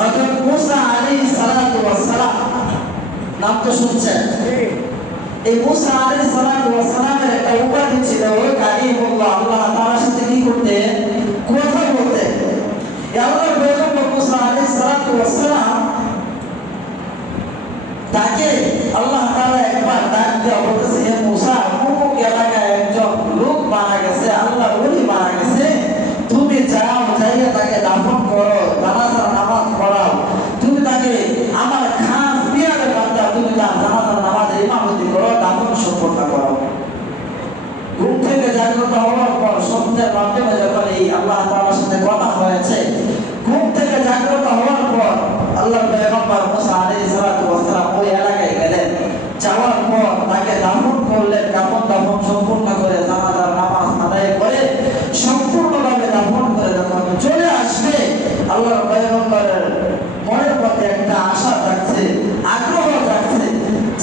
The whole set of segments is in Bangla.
হযরত মুসা আলাইহিস সালাতু ওয়াস সালাম নাম তো শুনছেন। এই মুসা আলাইহিস সালাতু ওয়াস সালামের একটা উপাধি ছিল কালিমুল্লাহ, আল্লাহ তাআলার সাথে কি করতে, কথা বলতে। আল্লাহর পয়গম্বর মুসা আলাইহিস সালাতু ওয়াস সালাম তাকে আল্লাহ তাআলা একবার ডাক দিয়ে বলতেছে, হে মুসা, অমুক এলাকায় একজন লোক মারা গেছে, আল্লাহর ওলি মারা গেছে, তুমি যাও, যাইয়া তাকে দাফন করো, জানাজার নামাজ পড়াও, তুমি তাকে আমার খাস পিয়ারে বান্দা, তুমি তার জানাজার নামাজের ইমামতি করো, দাফন সম্পন্ন করো। ঘুম থেকে জাগ্রত হওয়ার পর সত্যের মাধ্যমে যখন এই আল্লাহ তাআলার সাথে কথা হয়েছে, ঘুম থেকে জাগ্রত হওয়ার পর আল্লাহর পয়গম্বর মুসা আলাইহিস সালাতু ওয়াস সালাম ওই এলাকায় গেলেন। যাওয়ার পর তাকে দাফন করলেন, কাফন দাফন সম্পূর্ণ করে জানাজার নামাজ আদায় করে সম্পূর্ণভাবে দাফন করে যখন চলে আসবে, আল্লাহর পয়গম্বরের মনের মধ্যে একটা আশা থাকছে, আগ্রহ থাকছে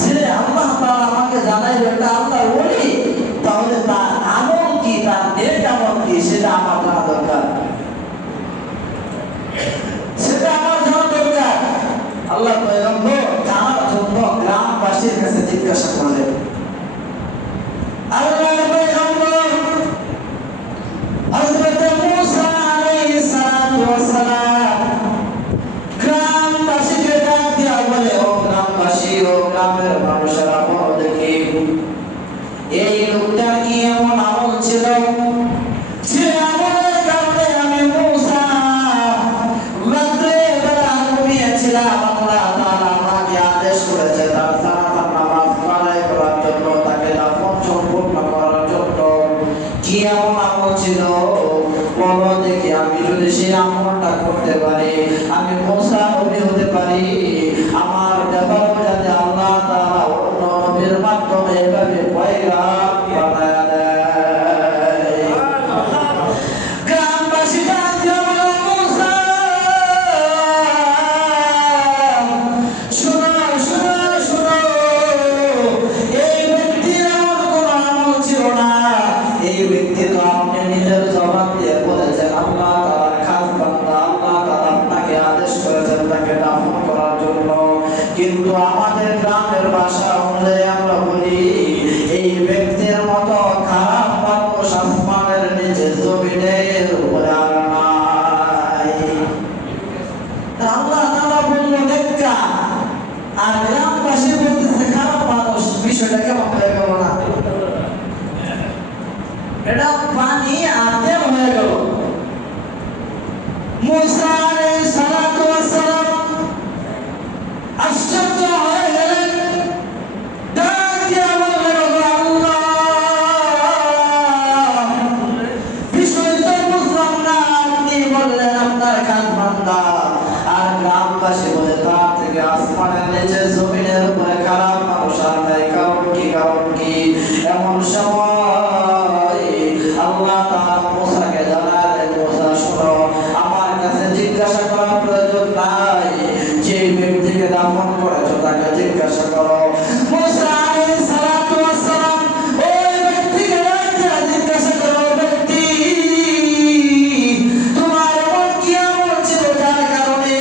যে আল্লাহ তাআলা আমাকে জানাইল এটা আল্লাহর ওলি, তাহলে তার আমল কি, তার নেক আমল কি, সেটা আমার জানা দরকার, সেটা আমার জানা দরকার। আল্লাহ পয়গম্বর জানার জন্য গ্রামবাসীর কাছে জিজ্ঞাসা করলেন। আল্লাহর পয়গম্বর হযরত মুসা আলাইহিস সালাতু ওয়াস সালাম গ্রামবাসীকে ডাক দিয়া বলে, ও গ্রামবাসী, ও গ্রামের মানুষেরা, বলো দেখি এই লোকটার কি এমন আমল ছিল যে আমলের কারণে আমি মুসা রাত্রে বেলা ঘুমিয়েছিলাম, আল্লাহ তাআলা আমাকে আদেশ করেছে তার জানাজার নামাজ আদায় করার জন্য, তাকে দাফন সম্পূর্ণ করার জন্য। কি এমন আমল ছিল বলো দেখি, আমি যদি সেই আমলটা করতে পারি, আমি মুসা নবী হতে পারি, আমার ব্যাপারে যাতে আল্লাহ তাআলা অন্য নবীর মাধ্যমে এভাবে পয়গাম পাঠায় দেয়। গ্রামবাসী ডাক দিয়ে বলে, মুসা শোনো শোনো শোনো, এই ব্যক্তির এমন কোনো আমল ছিল না, এই ব্যক্তি তো আপনি নিজের জবান দিয়ে বলেছেন আল্লাহ তাআলার খাস বান্দা, আল্লাহ তাআলা আপনাকে আদেশ করেছেন তাকে দাফন করার জন্য। কিন্তু আমাদের গ্রামের ভাষা অনুযায়ী আমরা বলি, এই ব্যক্তির মতো খারাপ মানুষ আসমানের নিচে জমিনের উপরে আর নাই। আল্লাহ তাআলা বললেন দেখা, আর গ্রামবাসী বলতেছে খারাপ মানুষ, বিষয়টা কেমন হয়ে গেল না? এটা পানি আতেম হয়ে গেল। মুসা আলাইহিস সালাতু ওয়াস সালাম আশ্চর্য হয়ে গেলেন, ডাক দিয়া বললেন, আল্লাহ, বিষয় তো বুঝলাম না, আপনি বললেন আপনার খাস বান্দা, আর গ্রামবাসী বলে তার থেকে আসমানের নিচে জমিনের উপরে খারাপ মানুষ আর নাই, কারণ কি, কারণ কি? এমন সময় আল্লাহ তাআলা মুসাকে জানালেন, মুসা শোনো, আমার কাছে জিজ্ঞাসা করার প্রয়োজন নাই, যে ব্যক্তিকে দাফন করেছো তাকে জিজ্ঞাসা করো। মুসা আলাইহিস সালাতু ওয়াস সালাম ওই ব্যক্তিকে জিজ্ঞাসা করো, ব্যক্তি তোমার এমন কি আমল ছিল যার কারণে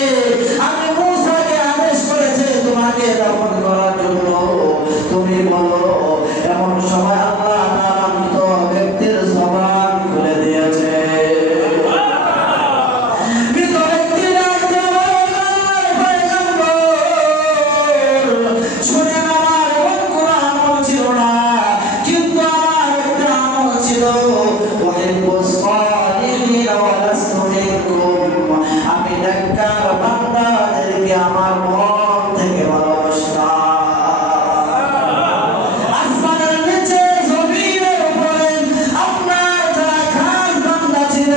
আমি মুসাকে আদেশ করেছি তোমাকে দাফন করার জন্য, তুমি বলো। এমন সময় আল্লাহ তাআলা তো ব্যক্তির জবান খুলে দিয়েছে। আমি নেককার বান্দাদেরকে আমার মন থেকে ভালোবাসতাম। আসমানের নিচে জমিনের উপরে আপনার যারা খাস বান্দা ছিল,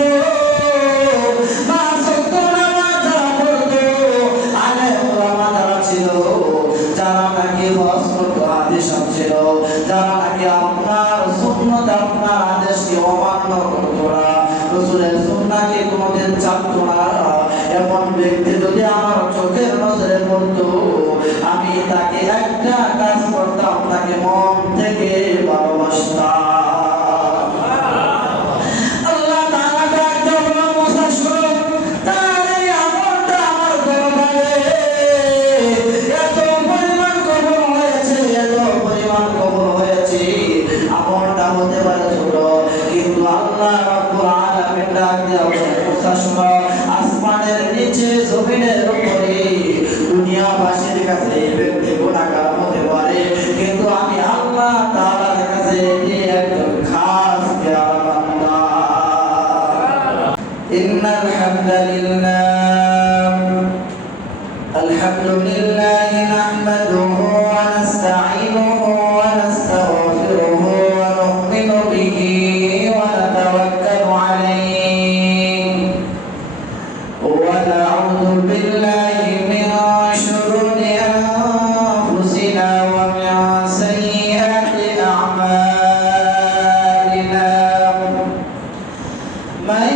পাঁচ ওয়াক্ত নামাজ যারা পড়তো, আলেম ওলামা যারা ছিল, যারা নাকি হজ করতো, হাদিস ছিল, যারা নাকি আপনার সুন্নাত আপনার আদেশকে অমান্য করতো না, রাসূলের সুন্নাহকে কোনোদিন জানতো না, এমন ব্যক্তি যদি আমার চোখের নজরে পড়তো, আমি তাকে একটা কাজ করতাম, তাকে মন থেকে ভালোবাসতাম। আল্লাহ তাআলা ডাক দিয়ে বললেন, মুসা শোনো, তার এই আমলটা আমার জমিনের উপরে দুনিয়াবাসীর কাছে এই ব্যক্তি গুনাহগার হতে পারে, কিন্তু আমি আল্লাহ তাআলার কাছে এটি একজন খাস পেয়ারা বান্দা। ইন্নাল হামদালিল্লাহ আলহামদুলিল্লাহি নাহমাদুহু ওয়া নাস্তাঈনুহু ওয়া নাস্তাগফিরুহু ওয়া নু'মিনু বিহি ওয়া নাতাওয়াক্কালু আলাইহি ওয়া না'উযু বিল্লাহি মিন শুরুরি আনফুসিনা ওয়া মিন সাইয়্যাতি আ'মালিনা। মান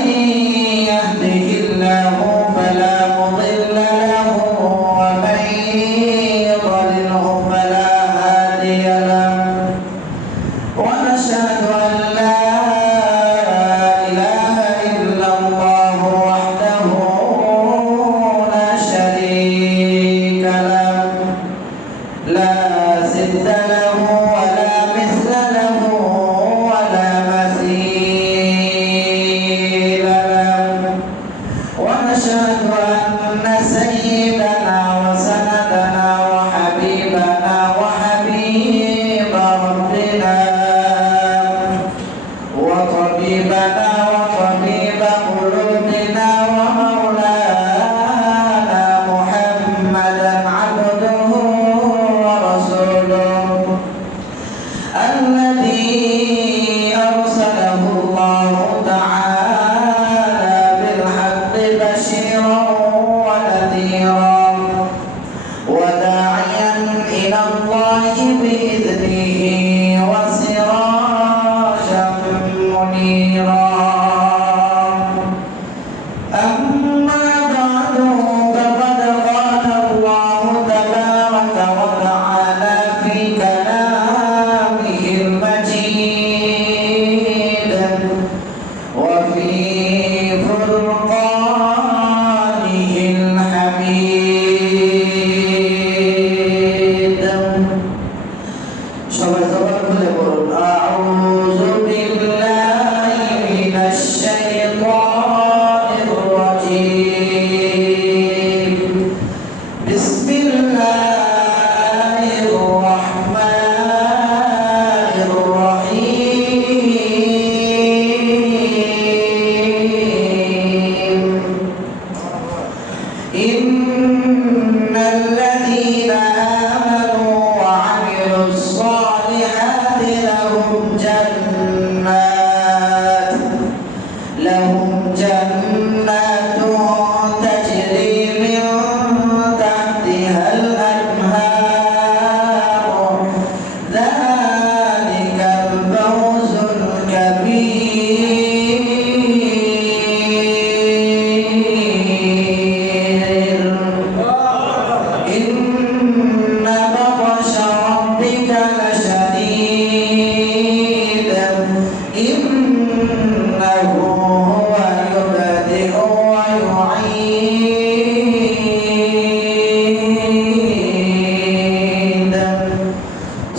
ইয়াহদিহিল্লাহু ফালা মুদিল্লা লাহু ওয়া মান يضلله فلا هادي له ونشهد أن لا إله إلا الله وحده لا شريك له لا ضد له ولا مثل له ولا مثيل له ونشهد أن سيدنا وسندنا وحبيبنا وحبيب ربنا وطبيبنا وطبيب قلوبنا ومولانا محمدا عبده ورسوله الذي أرسله الله تعالى بالحق بشيرا ونذيرا وداعيا إلى الله بإذنه وسراجا منيرا. أما بعد فقد قال الله تبارك وتعالى في كلامه المجيد وفي فرقانه الحميد. সবাই জবান খুলে বলুন আউযু বিল্লাহি মিনাশ শাইতানির রাজীম বিসমিল্লাহির রাহমানির রহিম ইন্নাল লাযীনা আমানু ওয়া আমিলুস সালিহাতি lahum jannatun tajri min tahtihal anhar dzalikal fawzul kabir. Inna batsha rabbika lashadid innahu huwa yubdi'u wa yu'id.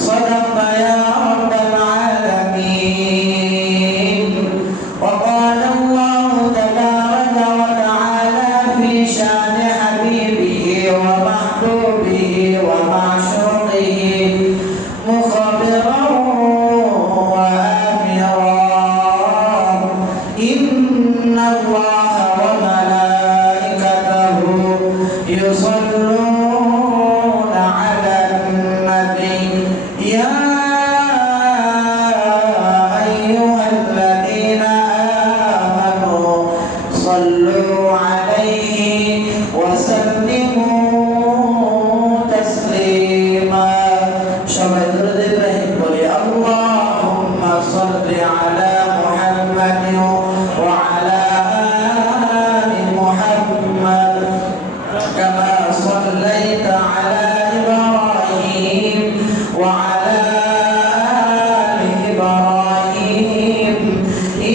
Sadaqa ya rabbal alamin. Wa qala Allahu tabaraka wa ta'ala fi sha'ni habibihi wa mahbubihi wa ma'shuqihi mukhbiran wa amiran. Inna Allaha wa malaikatahu yusalluna 'alan nabi ya ayyuhalladhina amanu sallu 'alaihi wa sallimu taslima. সবাই দরুদ ইব্রাহিম বলি আল্লাহুম্মা সাল্লি আলা মুহাম্মাদিন ওয়া আলা আলি মুহাম্মাদ কামা সাল্লাইতা আলা ইব্রাহিম ওয়া আলা আলি ইব্রাহিম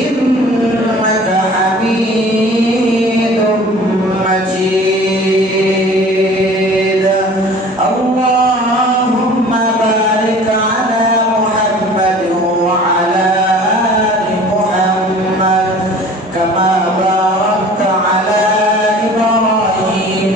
ইন্নাকা হামিদুম মাজিদ. আল্লাহুম্মা বারিক আলা মুহাম্মাদ ওয়া আলা আলি মুহাম্মাদ কামা বারাকতা আলা ইব্রাহিম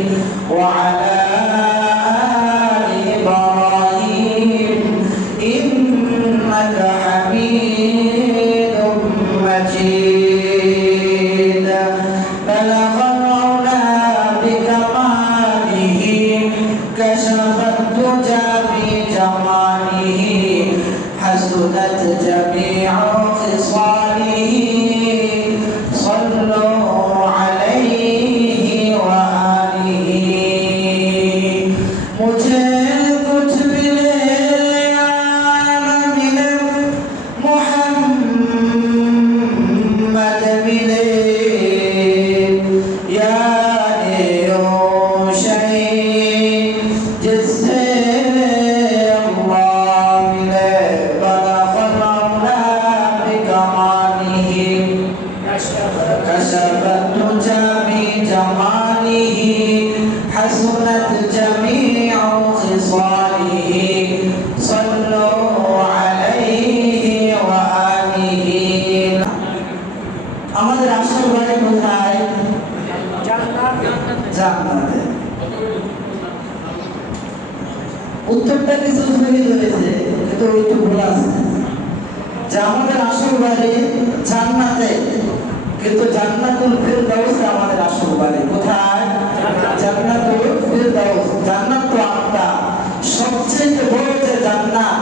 حسنت جميع خصاله صلوا عليه وآله আমাদের আসল বাড়ি কোথায়? জান্নাতে। উত্তরটা কিছু সহি হয়েছে কিন্তু একটু ভুল আছে যে আমাদের আসল বাড়ি জান্নাতে, কিন্তু জান্নাতুল ফিরদাউস আমাদের আসল বাড়ি কোথায়? জান্নাতুল ফিরদাউস। জান্নাত তো একটা সবচেয়ে বড় যে জান্নাত,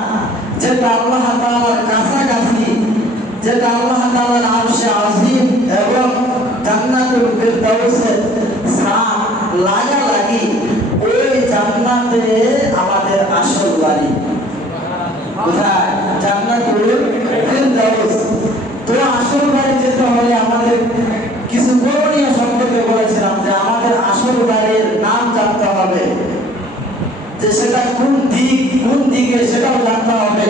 যেটা আল্লাহ তাআলার কাছাকাছি, যেটা আল্লাহ তাআলার আরশে আজিম এবং জান্নাতুল ফিরদাউসের সাথ লাগালাগি, ওই জান্নাতে আমাদের আসল বাড়ি কোথায়? জান্নাতুল ফিরদাউস। তো আসল বাড়ি যেতে হলে আমাদের কিছু করণীয় সম্পর্কে বলেছিলাম যে আমাদের আসল বাড়ির নাম জানতে হবে, যে সেটা কোন দিকে সেটাও জানতে হবে।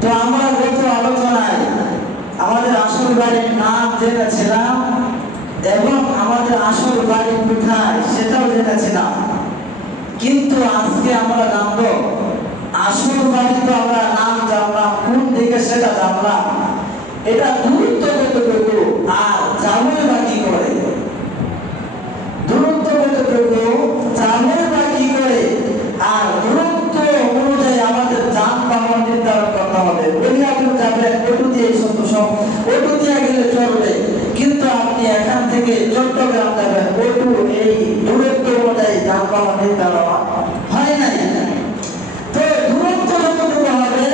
তো আমরা গত আলোচনায় আমাদের আসল বাড়ির নাম জেনেছিলাম এবং আমাদের আসল বাড়ি কোথায় সেটাও জেনেছিলাম, কিন্তু আজকে আমরা জানবো আসল বাড়ি তো আমরা নাম জানলাম, কোন দিকে সেটা জানলাম, এটা দূরত্ব কতটুকু আর যাবে বা কি করে, দূরত্ব কতটুকু যাবে বা কি করে, আর দূরত্ব অনুযায়ী আমাদের যানবাহন নির্ধারণ করতে হবে। বলি আপনি যাবেন অটো দিয়ে, সব অটো দিয়ে গেলে চলবে, কিন্তু আপনি এখান থেকে চট্টগ্রাম যাবেন, অটো এই দূরত্ব অনুযায়ী যানবাহন নির্ধারণ হয় নাই। তো দূরত্ব যতটুকু হবে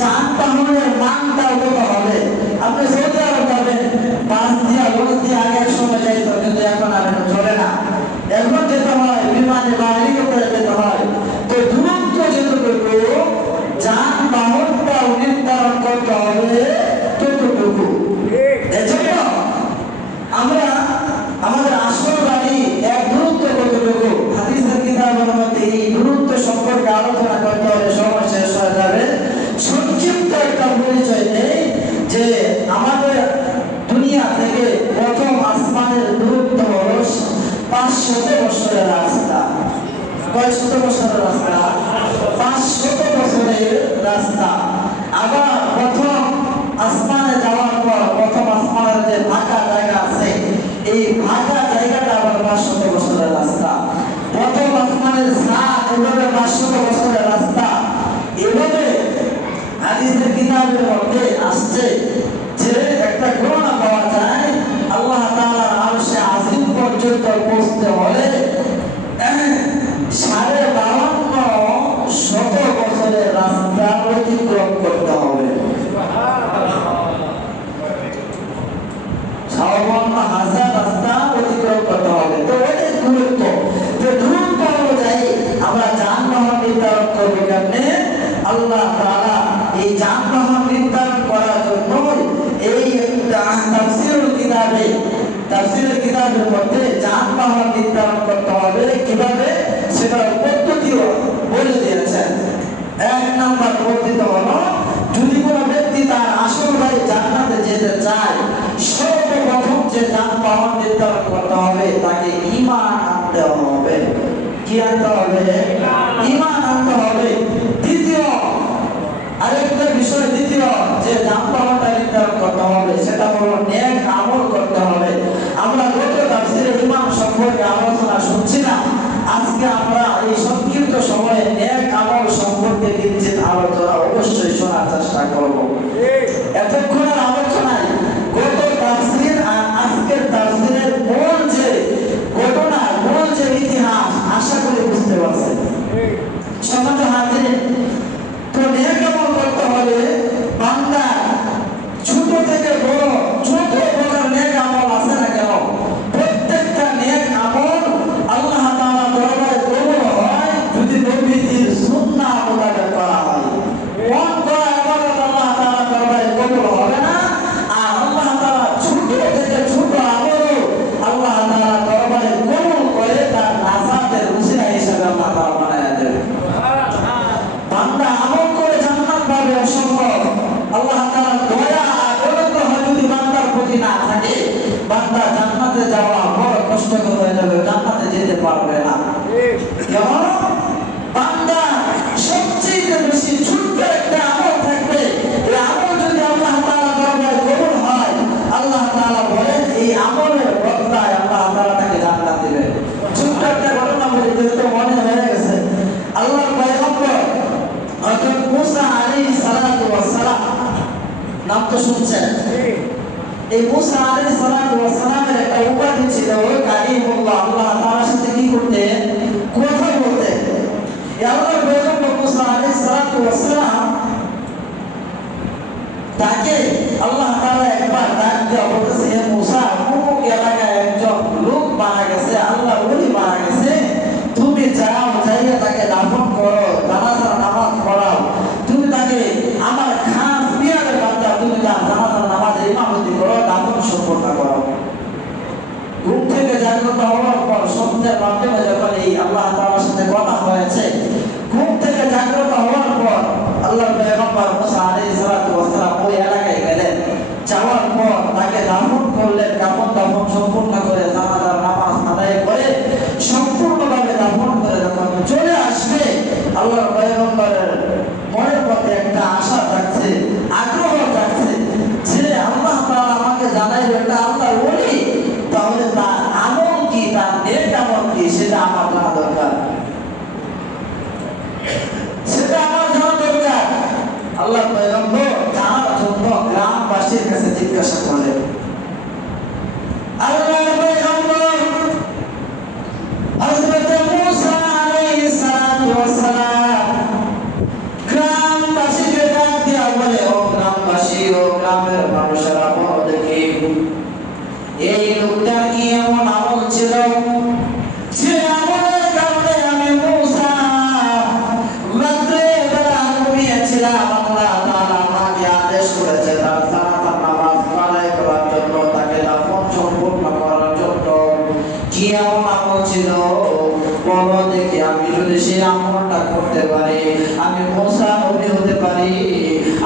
যানবাহনের মানটাও কত হবে। আপনি সৌদি আরব যাবেন, বাস দিয়ে লঞ্চ দিয়ে আগে এক সময় যাইতো, কিন্তু এখন আর চলে না, এখন যেতে হয় বিমানে বা হেলিকপ্টারে যেতে হয়। তো দূরত্ব যতটুকু যানবাহনটাও নির্ধারণ করতে হবে ততটুকু। এজন্য আমরা আমাদের আসল বাড়ি এক দূরত্ব কতটুকু, হাদিসের কিতাবের মধ্যে এই দূরত্ব সম্পর্কে আলোচনা করতে হলে সময় শেষ হয়ে যাবে। সংক্ষিপ্ত একটা পরিচয় নেই যে আমাদের দুনিয়া থেকে প্রথম আসমানের দূরত্ব হলো 500 বছরের রাস্তা। কয়শত বছরের রাস্তা? 500 বছরের রাস্তা। আবার প্রথম আসমানে যাওয়ার পর প্রথম আসমানের যে ফাঁকা জায়গা আছে, এই ফাঁকা জায়গাটা আবার 500 বছরের রাস্তা। প্রথম আসমানের সাত এভাবে 500 বছরের রাস্তা। এভাবে হাদিসের কিতাবের মধ্যে আসছে যে একটা ঘটনা পাওয়া যায়, আল্লাহ তাআলার আরশে আজিম পর্যন্ত পৌঁছতে হলে 52,500 বছরের রাস্তা অতিক্রম করতে হবে। 52,000 রাস্তা অতিক্রম করতে হবে। তো অনেক দূরত্ব, তো দূরত্ব অনুযায়ী আমরা যানবাহন নির্ধারণ করবো কেমনে? আল্লাহ তাআলা এই যানবাহন নির্ধারণ করার জন্য এই তাফসীরের কিতাবের মধ্যে যানবাহন নির্ধারণ করতে হবে কিভাবে সেটার পদ্ধতিও বলে দিয়েছেন। 1 নম্বর পদ্ধতি হলো, যদি কোনো ব্যক্তি তার আসল বাড়ি জান্নাতে যেতে চায়, সর্বপ্রথম যে যানবাহন নির্ধারণ করতে হবে তাকে ঈমান আনতে হবে। কি আনতে হবে? ঈমান আনতে হবে। দ্বিতীয় আরেকটা বিষয়, দ্বিতীয় যে যানবাহনটা নির্ধারণ করতে হবে সেটা হলো নেক আমল করতে হবে। আমরা গত তাফসীরে ঈমান সম্পর্কে আলোচনা শুনছিলাম, আজকে আমরা এই সংক্ষিপ্ত সময়ে নেক আমল সম্পর্কে কিঞ্চিৎ আলোচনা অবশ্যই শোনার চেষ্টা করব। এতক্ষণের আলোচনায় গত তাফসীর আর আজকের তাফসীরের মূল যে ঘটনা, মূল যে ইতিহাস আশা করি বুঝতে পারছেন। সমাজ হাজির, তো নেক আমল করতে হলে বান্দা ছোট থেকে বড় যত প্রকার নেক আমল আছে না কেন, প্রত্যেকটা নেক আমল আল্লাহ তাআলার দরবারে কবুল হয় যদি নবীজির সুন্নাহ মোতাবেক করা হয়। কোন করা ইবাদত আল্লাহ তাআলার দরবারে কবুল হবে না, আর আল্লাহ তাআলা ছোট থেকে ছোট আমল আল্লাহ তাআলার দরবারে কবুল করে তার নাজাতের উসিলা হিসেবে আল্লাহ তাআলা বানায় দেবে। বান্দা আমল করে জান্নাত পাবে অসম্ভব, আল্লাহ পারবে না। কেমন বান্দা সবচেয়ে বেশি ছোট্ট একটা আমল থাকবে, এই আমল যদি আল্লাহ তাআলা দরবারে কবুল হয়, আল্লাহ তাআলা বলেন এই আমলের বদলায় আল্লাহ তাআলা তাকে জান্নাত দিবেন। ছোট্ট একটা ঘটনা বলি, যেহেতু মনে হয়ে গেছে। আল্লাহর পয়গম্বর হযরত মুসা আলাইহিস সালাতু ওয়াস সালাম, নাম তো শুনছেন। এই মুসা আলাইহিস সালাতু ওয়াস সালামের একটা উপাধি ছিল কালিমুল্লাহ। আল্লাহ তাআলার সাথে কি করতেন? কথা বলতেন। আল্লাহর পয়গম্বর মুসা আলাইহিস সালাতু ওয়াস সালাম তাকে আল্লাহ তাআলা একবার ডাক দিয়ে বলতেছে, হে মুসা, অমুক এলাকায় একজন লোক মারা গেছে, আল্লাহ ওলি মারা গেছে, তুমি যাও, যাইয়ে তাকে দাফন করো, জানাজার নামাজ পড়াও। তুমি তাকে আমার খাস পিয়ারের বান্দা, তুমি তার জানাজার নামাজের ইমামতি করো, দাফন সম্পন্ন করো। ঘুম থেকে জাগ্রত হওয়ার পর সন্ধ্যের মাধ্যমে যখন এই আল্লাহ তাআলার সাথে কথা হয়েছে, ঘুম থেকে জাগ্রত হওয়ার পর আল্লাহর পয়গম্বর মুসা আলাইহিস সালাতু ওয়াস সালাম ওই এলাকায় গেলেন। যাওয়ার পর তাকে দাফন করলেন। কাফন দাফন সম্পূর্ণ করে জানাজার নামাজ আদায় করে সম্পূর্ণভাবে দাফন করে যখন চলে আসবে, আল্লাহর পয়গম্বরের মনের মধ্যে একটা আশা থাকছে, আগ্রহ থাকছে যে আল্লাহ তাআলা আমাকে জানাইল এটা আল্লাহর ওলি, তাহলে তার আমল কি, তার নেক আমল কি, সেটা আমার জানা দরকার, সেটা আমার জানা দরকার। আল্লাহর পয়গম্বর জানার জন্য গ্রামবাসীর কাছে জিজ্ঞাসা করলেন। আল্লাহর পয়গম্বর হযরত মুসা আলাইহিস সালাতু ওয়াস সালাম গ্রামবাসীকে ডাক দিয়া বলে, ও গ্রামবাসী, ও গ্রামের মানুষেরা, বলো দেখি এই লোকটার কি এমন আমল ছিল যে আমলের কারণে আমি মুসা রাত্রে বেলা ঘুমিয়েছিলাম, আল্লাহ তাআলা আমাকে আদেশ করেছে তার জানাজার নামাজ আদায় করার জন্য, তাকে দাফন সম্পূর্ণ করার জন্য। কি এমন আমল ছিল বলো দেখি, আমি যদি সেই আমলটা করতে পারি, আমি মুসা নবী হতে পারি,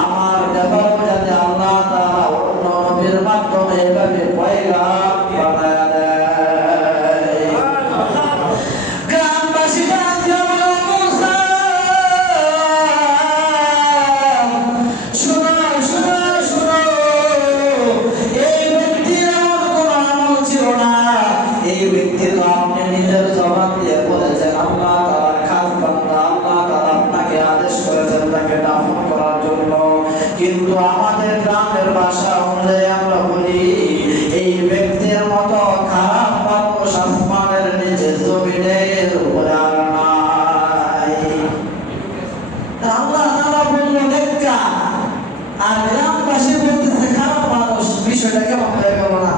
আমার ব্যাপারে যাতে আল্লাহ তাআলা অন্য নবীর মাধ্যমে এভাবে পয়গাম পাঠায় দেয়। গ্রামবাসী ডাক দিয়ে বলে, মুসা শোনো, শোনো, শোনো, এই ব্যক্তির এমন কোনো আমল ছিল না। এই ব্যক্তি তো আপনি নিজের জবান দিয়ে বলেছেন আল্লাহ তাআলার খাস বান্দা, আল্লাহ তাআলা আপনাকে আদেশ করেছেন তাকে দাফন করার জন্য। কিন্তু আমাদের গ্রামের ভাষা অনুযায়ী আমরা বলি, এই ব্যক্তির মতো খারাপ মানুষ আসমানের নিচে জমিনের উপরে আর নাই। আল্লাহ তাআলা বললেন নেকা, আর গ্রামবাসী বলতেছে খারাপ মানুষ। বিষয়টা কেমন হয়ে গেল না?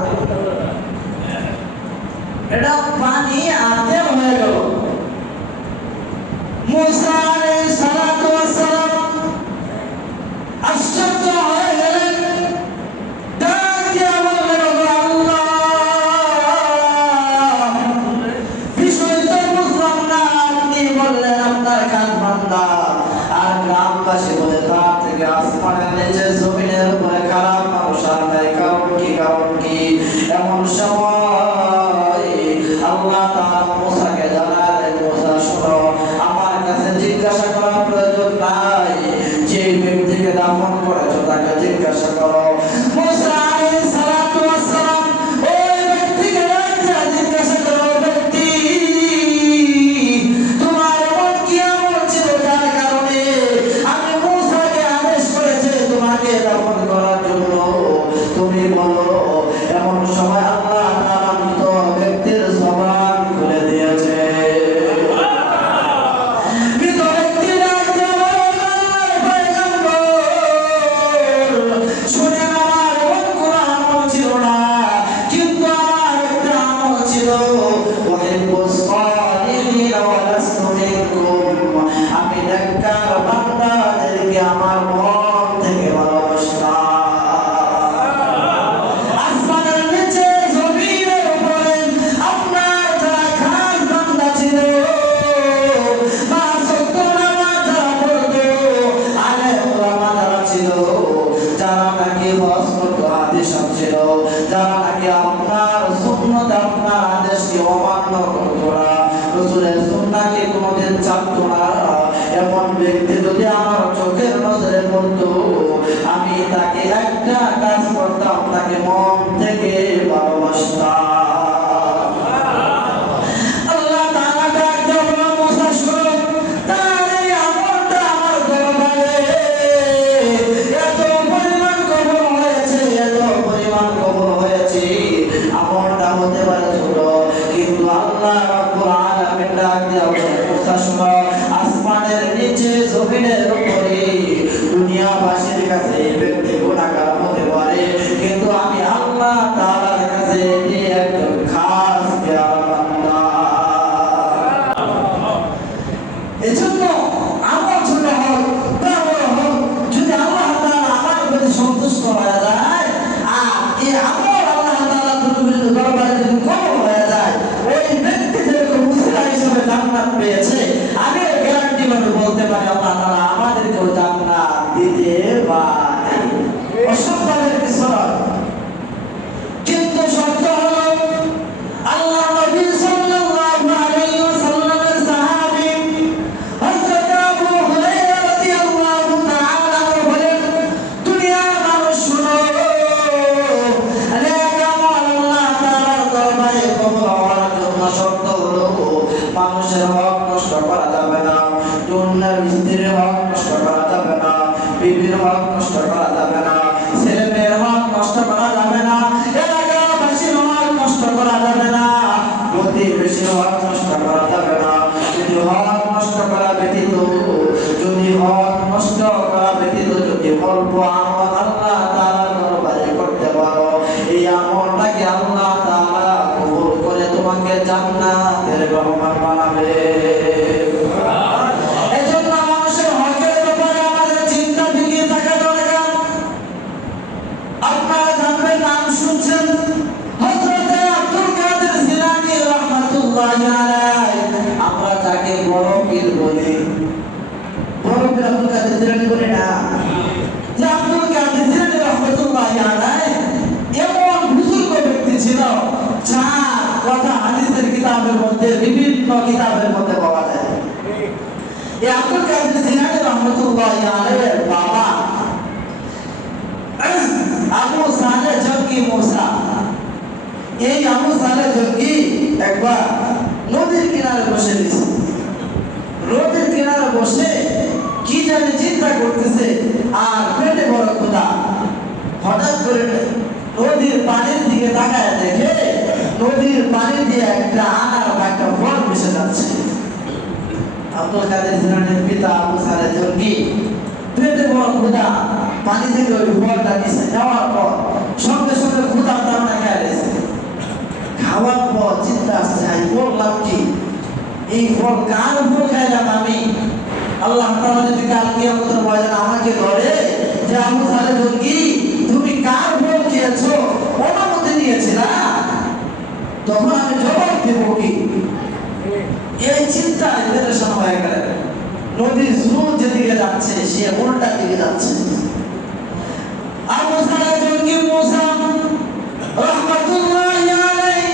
এটা পানি আতে হয়ে গেল। মুসা আলাইহিস সালাতু ওয়াস সালাম আশ্চর্য হয়ে গেলেন, ডাক দিয়া বললেন, আল্লাহ, বিষয় তো বুঝলাম না, আপনি বললেন আপনার খাস বান্দা, আর গ্রামবাসী বলে তার থেকে আসমানের নিচে জমিনের উপরে খারাপ মানুষ আর নাই। কারণ কি? কারণ কি? এমন সময় আল্লাহ তাআলা মুসাকে জানালেন, মুসা শোনো, আমার কাছে জিজ্ঞাসা করার প্রয়োজন নাই, যে ব্যক্তিকে দাফন করেছো তাকে জিজ্ঞাসা করো। মুসা আলাইহিস সালাতু ওয়াস সালাম ওই ব্যক্তিকে জিজ্ঞাসা করো, ব্যক্তি তোমার এমন কি আমল ছিল যার কারণে আমি মুসাকে আদেশ করেছি তোমাকে দাফন করার জন্য, তুমি বলো। এমন সময় আল্লাহ তাআলা মৃত ব্যক্তির জবান খুলে দিয়েছে। মৃত ব্যক্তি ডাক দিয়ে বলে, আল্লাহর পয়গম্বর, শুনেন, আমার এমন কোনো আমল ছিল না, কিন্তু আমার একটা আমল ছিল, ওয়াহিব্বুস সালিহিন ওয়া লাস্তু মিনকুম, আমি নেককার বান্দাদেরকে আমার মন থেকে ভালোবাসতাম। যারা নাকি আপনার সুন্নাত, আপনার আদেশকে অমান্য করতো না, কোনোদিন চাপতো না, এমন ব্যক্তি যদি আমার চোখের নজরে পড়তো, আমি তাকে একটা কাজ করতাম, তাকে মন থেকে ভালোবাসতাম। আল্লাহ তাআলা ডাক দিয়ে বলল, মুসা শুনো, তার এই আমলটা আমার দরবারে এত পরিমাণ কবুল হয়েছে, এত পরিমাণ কবুল হয়েছে। আমলটা হতে পারে ছোট, কিন্তু আল্লাহ রাব্বুল আলামিন ডাক দিয়ে বললেন, মুসা শুনো, আসমানের নিচে জমিনের উপরে দুনিয়াবাসীর কাছে এই ব্যক্তি গুনাহগার হতে পারে, কিন্তু আমি আল্লাহ তাআলার কাছে এটি একজন খাস পেয়ারা বান্দা। এজন্য আমল ছোট হোক বা বড় হোক, যদি আল্লাহ তাআলা আমার প্রতি সন্তুষ্ট হয়ে যায় আর এই আমল আল্লাহ তাআলার দরবারে যদি কবুল হয়ে যায়, ওই ব্যক্তি যেরকম উসিলা হিসেবে জান্নাত পেয়েছে, আমি গ্যারান্টি ভাবে বলতে পারি আল্লাহ তাআলা আমাদেরকেও জান্নাত দিতে পারে। অসম্ভবের কিছু নয়, কিন্তু শর্ত হলো আল্লাহ নবী সাল্লাল্লাহু আলাইহি ওয়াসাল্লামের সাহাবী হযরত আবু হুরায়রা রাদিয়াল্লাহু তাআলা বলেন, দুনিয়ার মানুষ শুনো, নেক আমল আল্লাহ তাআলার দরবারে কবুল হওয়ার জন্য শর্ত হলো মানুষের হক নষ্ট করা যাবে না, দুনিয়ার স্ত্রীর হক নষ্ট করা যাবে না, বিবির হক নষ্ট করা যাবে না, ছেলে মেয়ের হক নষ্ট করা যাবে না, এলাকাবাসীর হক নষ্ট করা যাবে না, প্রতিবেশীর হক নষ্ট করা যাবে না। যদি হক নষ্ট করা ব্যতীত যদি অল্প আমল আল্লাহ তাআলার দরবারে করতে পারো, এই আমলটাকে আল্লাহ তাআলা কবুল করে তোমাকে জান্নাতের মেহমান বানাবে। এজন্য মানুষের হকের ব্যাপারে আমাদের চিন্তা ঢুকিয়ে থাকা দরকার। আপনারা জানবেন, নাম শুনছেন হযরত আব্দুল কাদের জিলানী রাহমাতুল্লাহি আলাইহি, আমরা যাকে বড় পীর বলি, বড় পীর আব্দুল কাদের জিলানী বলি না, যে আব্দুল কাদের জিলানী রাহমাতুল্লাহি আলাইহি এমন বুজুর্গ ব্যক্তি ছিল যার কথা হাদিসের কিতাবের মধ্যে, বিভিন্ন কিতাবের মধ্যে পাওয়া যায়। এই আব্দুল কাদের জিলানী রাহমাতুল্লাহি আলাইহির বাবা আবু সালেহ জঙ্গি মুসা, এই আবু সালেহ জঙ্গি একবার নদীর কিনারে বসে গেছে। নদীর কিনারে বসে কি জানি চিন্তা করতেছে, আর পেটে বড় ক্ষুধা। হঠাৎ করে নদীর পানির দিকে তাকায় দেখে নদীর পানি দিয়ে একটা আনার বা একটা ফল মিশে যাচ্ছে। আব্দুল কাদের জিলানীর পিতা আবু সালেহ জঙ্গি পেটে বড় ক্ষুধা, পানি থেকে ওই ফলটা নিচে নেওয়ার পর সঙ্গে সঙ্গে ক্ষুধার কারণে খেয়েছে। খাওয়ার পর চিন্তা আসছে, বললাম কি এই ফল কার উপর খাইলাম আমি? আল্লাহ তাআলা যদি কাল কিয়ামতের ময়দানে আমাকে ধরে যে আবু সালেহ জঙ্গি তুমি কার ফল খেয়েছো, অনুমতি নিয়েছিলা, তখন আমি জবাব দেব কি? এই চিন্তায় পেরেশান হয়ে গেলেন। নদীর স্রোত যেদিকে যাচ্ছে সে উল্টা দিকে যাচ্ছে। আবু সালেহ জঙ্গি মুসা রাহমাতুল্লাহি আলাইহি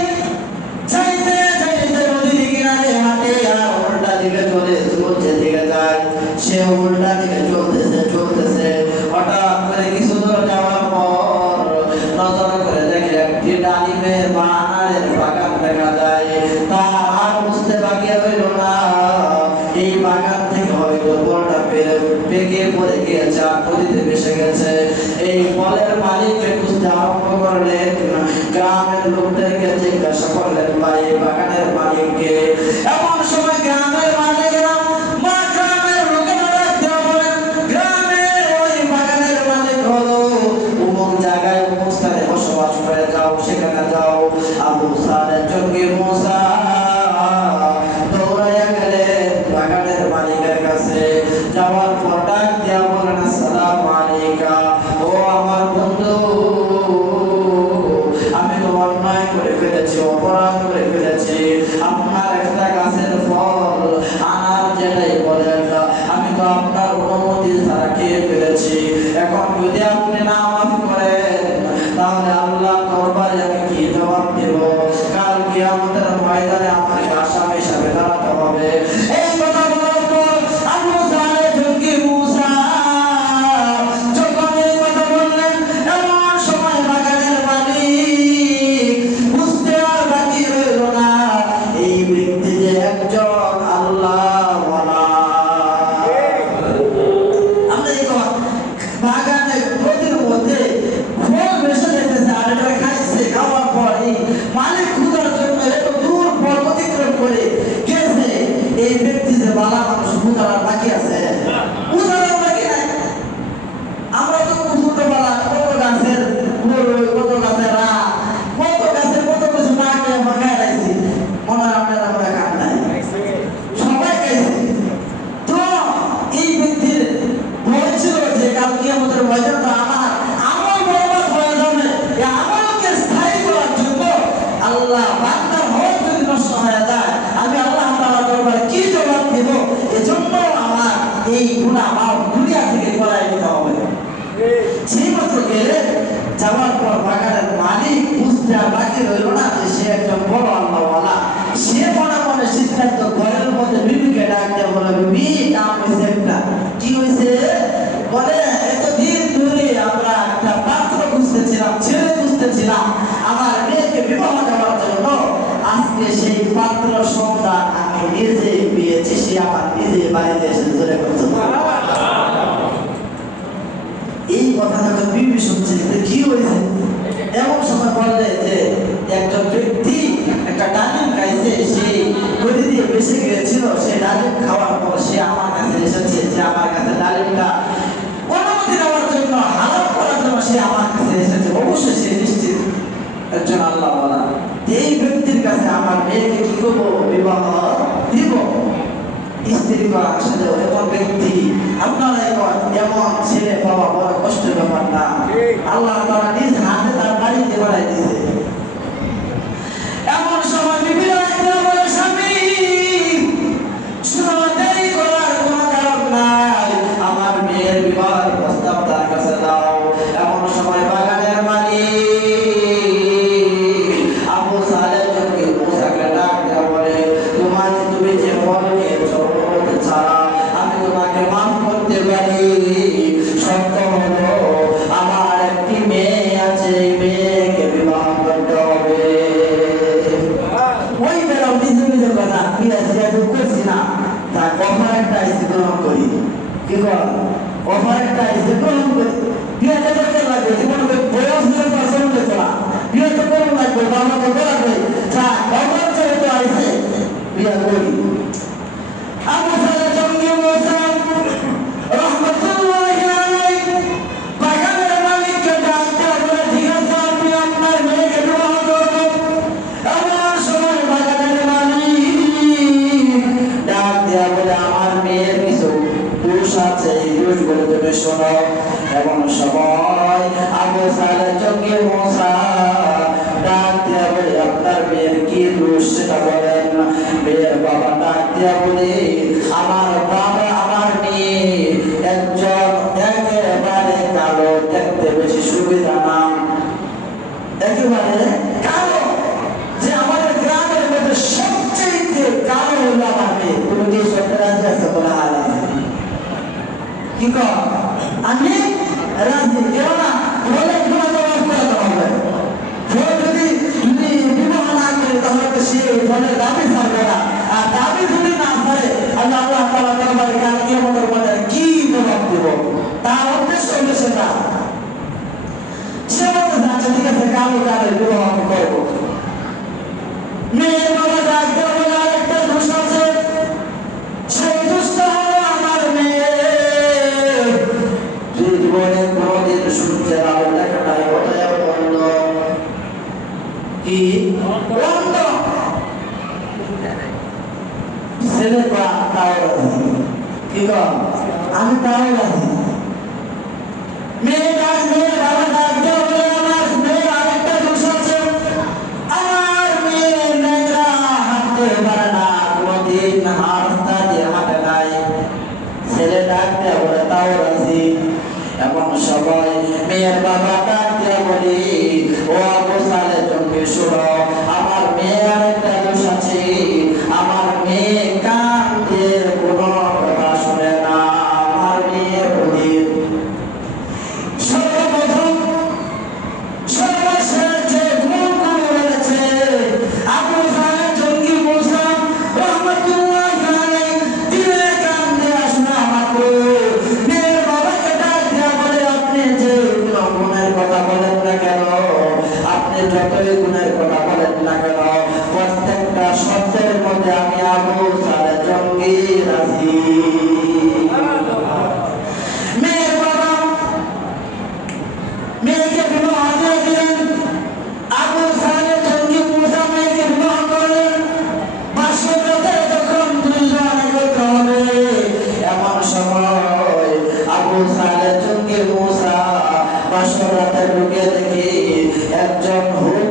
যাইতে যাইতে নদীর কিনারে হাঁটে আর উল্টা দিকে চলে, স্রোত যেদিকে যায় সে উল্টা দিকে চলতেছে। হঠাৎ করে কিছু দূর যাওয়ার পর নজর করে দেখে একটি ডালিমের বা আনারের বাগান দেখা যায়। তার আর বুঝতে বাকি হইল না এই বাগান থেকে হয়তো ফলটা পেকে পড়ে গিয়েছে, নদীতে ভেসে গেছে। এই ফলের মালিককে খুঁজতে আরম্ভ করলেন, গ্রামের লোকদেরকে জিজ্ঞাসা করলেন, ভাই এই বাগানের মালিককে? এমন সময় গ্রামের মালিকরা গ্রামের লোকেরা ডাকতে বলেন, গ্রামের ওই বাগানের মালিক হলো অমুক জায়গায় অমুক স্থানে বসবাস করে, যাও সেখানে যাও। আবু সালেহ জঙ্গি মুসা দৌড়াইয়া গেলেন বাগানের মালিকের কাছে। যাওয়ার পর ডাক দিয়া বলেন, আসসালামু আলাইকা, ও আমার বন্ধু, আমি তো অন্যায় করে ফেলেছি, অপরাধ করে ফেলেছি, আপনার একটা গাছের ফল এই ব্যক্তি যে বালা মানুষ বুঝার বাকি আছে, বুঝার বাকি নাই। আমরা তো ছোট বালা কত গাছের কত গাছের কত গাছের কত কিছু না খেয়ে মাখায় রাখছি, মনে হয় আপনারা আমরা খান নাই, সবাই খাইছি। তো এই ব্যক্তির ভয় ছিল যে কালকে আমাদের ভয়টা আমার আমল বরবাদ হয়ে যাবে, এই আমলকে স্থায়ী করার জন্য আল্লাহ বান্দার হক যদি নষ্ট হয়ে যায়, আমি আল্লাহ তাআলার দরবারে কি জবাব দেব? এজন্য আমার এই গুনাহ আমার দুনিয়া থেকে করাই নিতে হবে। সেই মতো গেলে যাওয়ার পর বাগানের মালিক বুঝতে আর বাকি রইল না যে সে একজন বড় আল্লাহওয়ালা। সে মনে মনে সিদ্ধান্ত ঘরের মধ্যে বিবিকে ডাক দিয়ে বলে, বিবি নাম হয়েছে একটা, কি হয়েছে বলে, এতদিন ধরে আমরা একটা পাত্র খুঁজতেছিলাম, ছেলে খুঁজতেছিলাম আমার মেয়েকে বিবাহ দেওয়ার জন্য। আজকে সেই পাত্র সন্তান আমি নিজে পেয়েছি, সে আমার নিজে বাড়িতে এসে ধরে করতে। এই কথা যখন বিবি শুনছে কি হয়েছে, এমন সময় বললে যে একজন ব্যক্তি একটা ডালিম খাইছে, সেই গদি দিয়ে বেঁচে গিয়েছিল, সেই ডালিম খাওয়ার পর সে আমার কাছে এসেছে, যে আমার কাছে ডালিমটা অনুমতি দেওয়ার জন্য, হালাল করার জন্য সে আমার কাছে এসেছে। অবশ্যই সে নিশ্চিত একজন আল্লাহওয়ালা। এই ব্যক্তির কাছে আমার মেয়েকে কি করবো, বিবাহ দিব। স্ত্রী করা আসলে এমন ব্যক্তি, আপনারা এমন ছেলে পাওয়া বড় কষ্টের ব্যাপার না। আল্লাহ তাআলা নিজ হাতে তার বাড়িতে বাড়াই দিয়েছে। এমন সময় বিভিন্ন বলে, স্বামী শুনো, দেরি করার কোনো কারণ নাই, আমার মেয়ের বিবাহের প্রস্তাব তার কাছে দাও। এমন সময় বাগানের মালিক আবু সালেহ জনকে মুসাকে ডাক দেওয়া বলে, তুমি যে ফল খেয়েছো ছাড়া আমি তোমাকে মাফ করতে পারি। সত্য হলো আমার একটি মেয়ে আছে, মেয়েকে বিবাহ করতে হবে। ওই বেলাও নিজে নিজে কথা করছি না, তা অফার একটা আইসি গ্রহণ করি। কি কর, অফার একটা আইসি গ্রহণ করি। বিয়েটা করতে লাগবে, জীবন বয়স চলতে চলা, বিয়েটা করুন লাগবে, বাবা করতে লাগবে, অফার ছেড়ে তো আইসে, বিয়ে করি। আবু সালেহ জঙ্গি মুসা রাহমাতুল্লাহি আলাইহি বাগানের মালিককে ডাক দিয়ে বলে, ঠিক আছে আপনি আপনার মেয়েকে বিবাহ করবেন। এমন সময় বাগানের মালিক ডাক দিয়ে বলে, আমার মেয়ের কিছু দোষ আছে, এই দোষগুলো তুমি শোনো। এমন সময় আবু সালেহ জঙ্গি মুসা ডাক দিয়ে বলে, আপনার মেয়ের কি দোষ সেটা বলেন। মেয়ের বাবা ডাক দিয়ে বলে, আমার বাবা আমার মেয়ে একজন একেবারে কালো, দেখতে বেশি সুবিধা না, একেবারে কালো, যে আমাদের গ্রামের মধ্যে সবচেয়ে কালো হলো আমার মেয়ে। তুমি কি সত্যি রাজি আছে? বলে হ্যাঁ রাজি। কি কর, আমি রাজি। কেন না বলে জবাব করে দেওয়া হবে। যদি বিবাহ না করে তাহলে তো সে ফলের দাবি ছাড়বে না, আর দাবি যদি না ছাড়ে আমি আল্লাহ তাআলা দরবারে কাল কিয়ামতের মাঠে কি জবাব দেব, তার উদ্দেশ্য হলো সেটা। সে বলতে যাচ্ছে, ঠিক আছে কালো কালো বিবাহ আমি করবো। মেয়ের বাবা ডাক দিয়ে বলে, আরেকটা দোষ আছে, সেই দোষটা হলো আমার মেয়ে জীবনে কোনদিন সূর্যের আলো দেখা নাই, অতএব বন্ধ। কি বন্ধ? ছেলে তাও রাজি। কি কর, আমি তাও রাজি। মেয়ে বাবা ডাক দিয়ে বলে, আমার মেয়ের আরেকটা দোষ আছে, আমার মেয়ে নেংরা হাঁটতে পারে না, কোনদিন রাস্তা দিয়ে হাঁটে নাই। ছেলে ডাক দিয়ে বলে, তাও রাজি। এমন সবাই মেয়ের বাবা ডাক দিয়ে বলি, ও আবু সালেহ জঙ্গি শোনো, আমার মেয়ের আরেকটা দোষ আছে, আমার মেয়ে কান দিয়ে কোনো কথা শুনে না। আমার মেয়ে বলি সর্বপ্রথম সর্বশেষ যে গুণগুলো রয়েছে, আবু সালেহ জঙ্গি মুসা রাহমাতুল্লাহি আলাইহি দিলে কান দিয়ে শোনা মাত্র মেয়ের বাবাকে ডাক দিয়ে বলে, আপনি যে গুণের কথা রাজি। মেয়ের বাবা মেয়েকে বিবাহ দিয়ে দিলেন। আবু সালেহ জঙ্গি মুসা মেয়েকে বিবাহ করলেন। বাসরাতে যখন দুইজন একত্র হবে এমন সময় আবু সালেহ জঙ্গি মুসা বাসরাতে ঢুকে দেখি একজন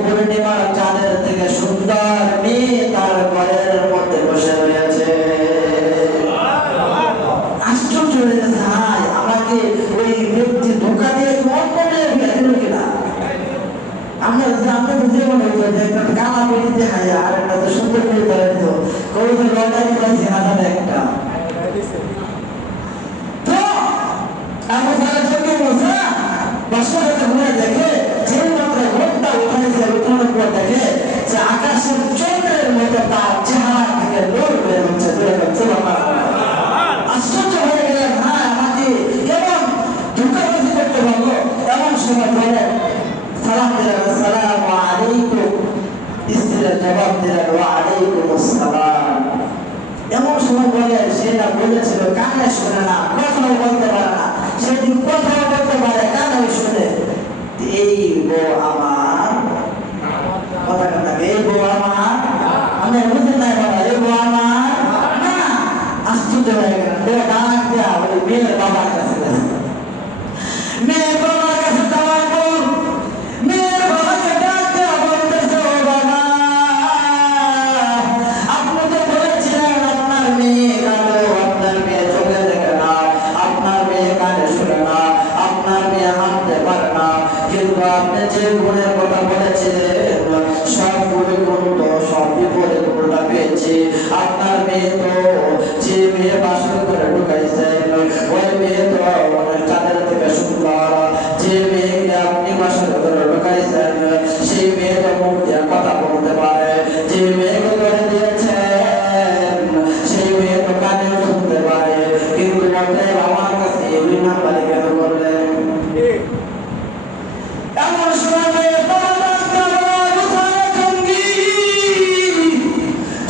পূর্ণিমার চাঁদের থেকে সুন্দর মেয়ে তার ঘরের মধ্যে বসে রয়েছে। আশ্চর্য হয়ে গেছে, হায় আমাকে ওই ব্যক্তি ধোঁকা দিয়ে অন্য মেয়ে বিয়ে দিল কিনা। আমি তো জীবন হইতো যে একটা কালা বেরিয়ে দেখাই আর একটা তো সুন্দর মেয়ে ধরে দিত কবি লটারি পাইছি হাজার একটা। তো আবু সালেহ জঙ্গি মুসা বাসরাতে ঘুরে দেখে যে মাত্র ঘোরটা উঠাইছে, উঠানোর পর দেখে যে আকাশের চন্দ্রের মতো তার চেহারা থেকে নূর বের হচ্ছে। আশ্চর্য হয়ে গেলেন, হ্যাঁ আমাকে এমন ধোঁকাবাজি করতে পারলো। এমন সময় বলে সালাম দিলেন, আসসালামু আলাইকুম। স্ত্রীরা জবাব দিলেন, ওয়া আলাইকুম আসসালাম। এমন সময় বলে সে না বলেছিল কানে শুনে না, কথাও বলতে পারে না। সেদিন কথাও বলতে পারে, কানে শুনে। এই বউ আমার কথা কথা, এই বউ আমার, আমি বুঝতে নাই বলা এই বউ আমার না। আশ্চর্য হয়ে গেলেন, বউ ডাক দেয়া ওই মেয়ের বাবার কাছে গেছে। মেয়ের বাবার কাছে যাওয়ার পর মেয়ের বাবাকে ডাক দেয়া বলতেছে, ও বাবা আপনি তো বলেছিলেন আপনার মেয়ে কালো, আপনার মেয়ে চোখে দেখে না, আপনার মেয়ে কানে শুনে না, আপনার মেয়ে হাঁটতে পারে না, কিন্তু আপনি যে গুণের কথা বলেছিলেন সব গুণে গুণ তো সব বিপদে গুণটা পেয়েছি। আপনার মেয়ে তো যে মেয়ে বাসর করে ঢুকাইছেন ওই মেয়ে তো চাঁদের থেকে সুন্দর। যে মেয়েকে আপনি বাসর করে ঢুকাইছেন সেই মেয়ে তো মুখ দিয়ে কথা বলতে পারে। যে মেয়েকে ধরে দিয়েছেন সেই মেয়ে তো কানেও শুনতে পারে, কিন্তু আমার কাছে এই দুই নাম্বারে কেন বললেন? এমন সময় মেয়ের বাবা ডাকতে বলে, আবু সালেহ জঙ্গি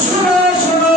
শুনো শুনো,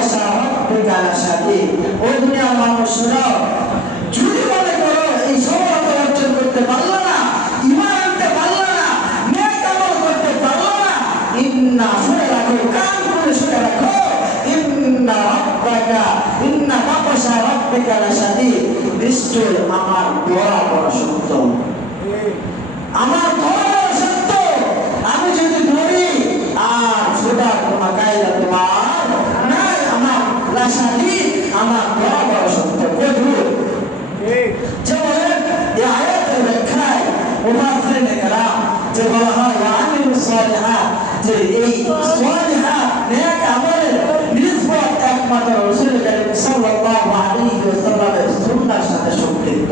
বাতাসা রাব্বিকা লাশাদীদ। ও দুনিয়ার মানুষরা, যদি মনে করো এই সফলতা অর্জন করতে পারলো না, ঈমান আনতে পারলো না, নেক আমল করতে পারলো না, ইন্না শুনে রাখো, কান খুলে শুনে রাখো, ইন্না বাতাসা রাব্বিকা লাশাদীদ। নিশ্চয় আমার দোয়া বড় শক্ত, আমার দোয়া বড় শক্ত। আমি যদি ধরি আর ছোটার কোনো কায়দা তোমার নাই, আমার লাশাদীদ, আমার দোয়া বড় শক্ত। কঠোর যেমন এই আয়াতের ব্যাখ্যায় মুফাসসিরিনে কেরাম যে বলা হয় ওয়া আমিলুস সালিহাত, যে এই সালিহাত নেক আমলের নিসবত একমাত্র রাসূল করিম সাল্লাল্লাহু আলাইহি ওয়াসাল্লামের সুন্নাহর সাথে সম্পৃক্ত।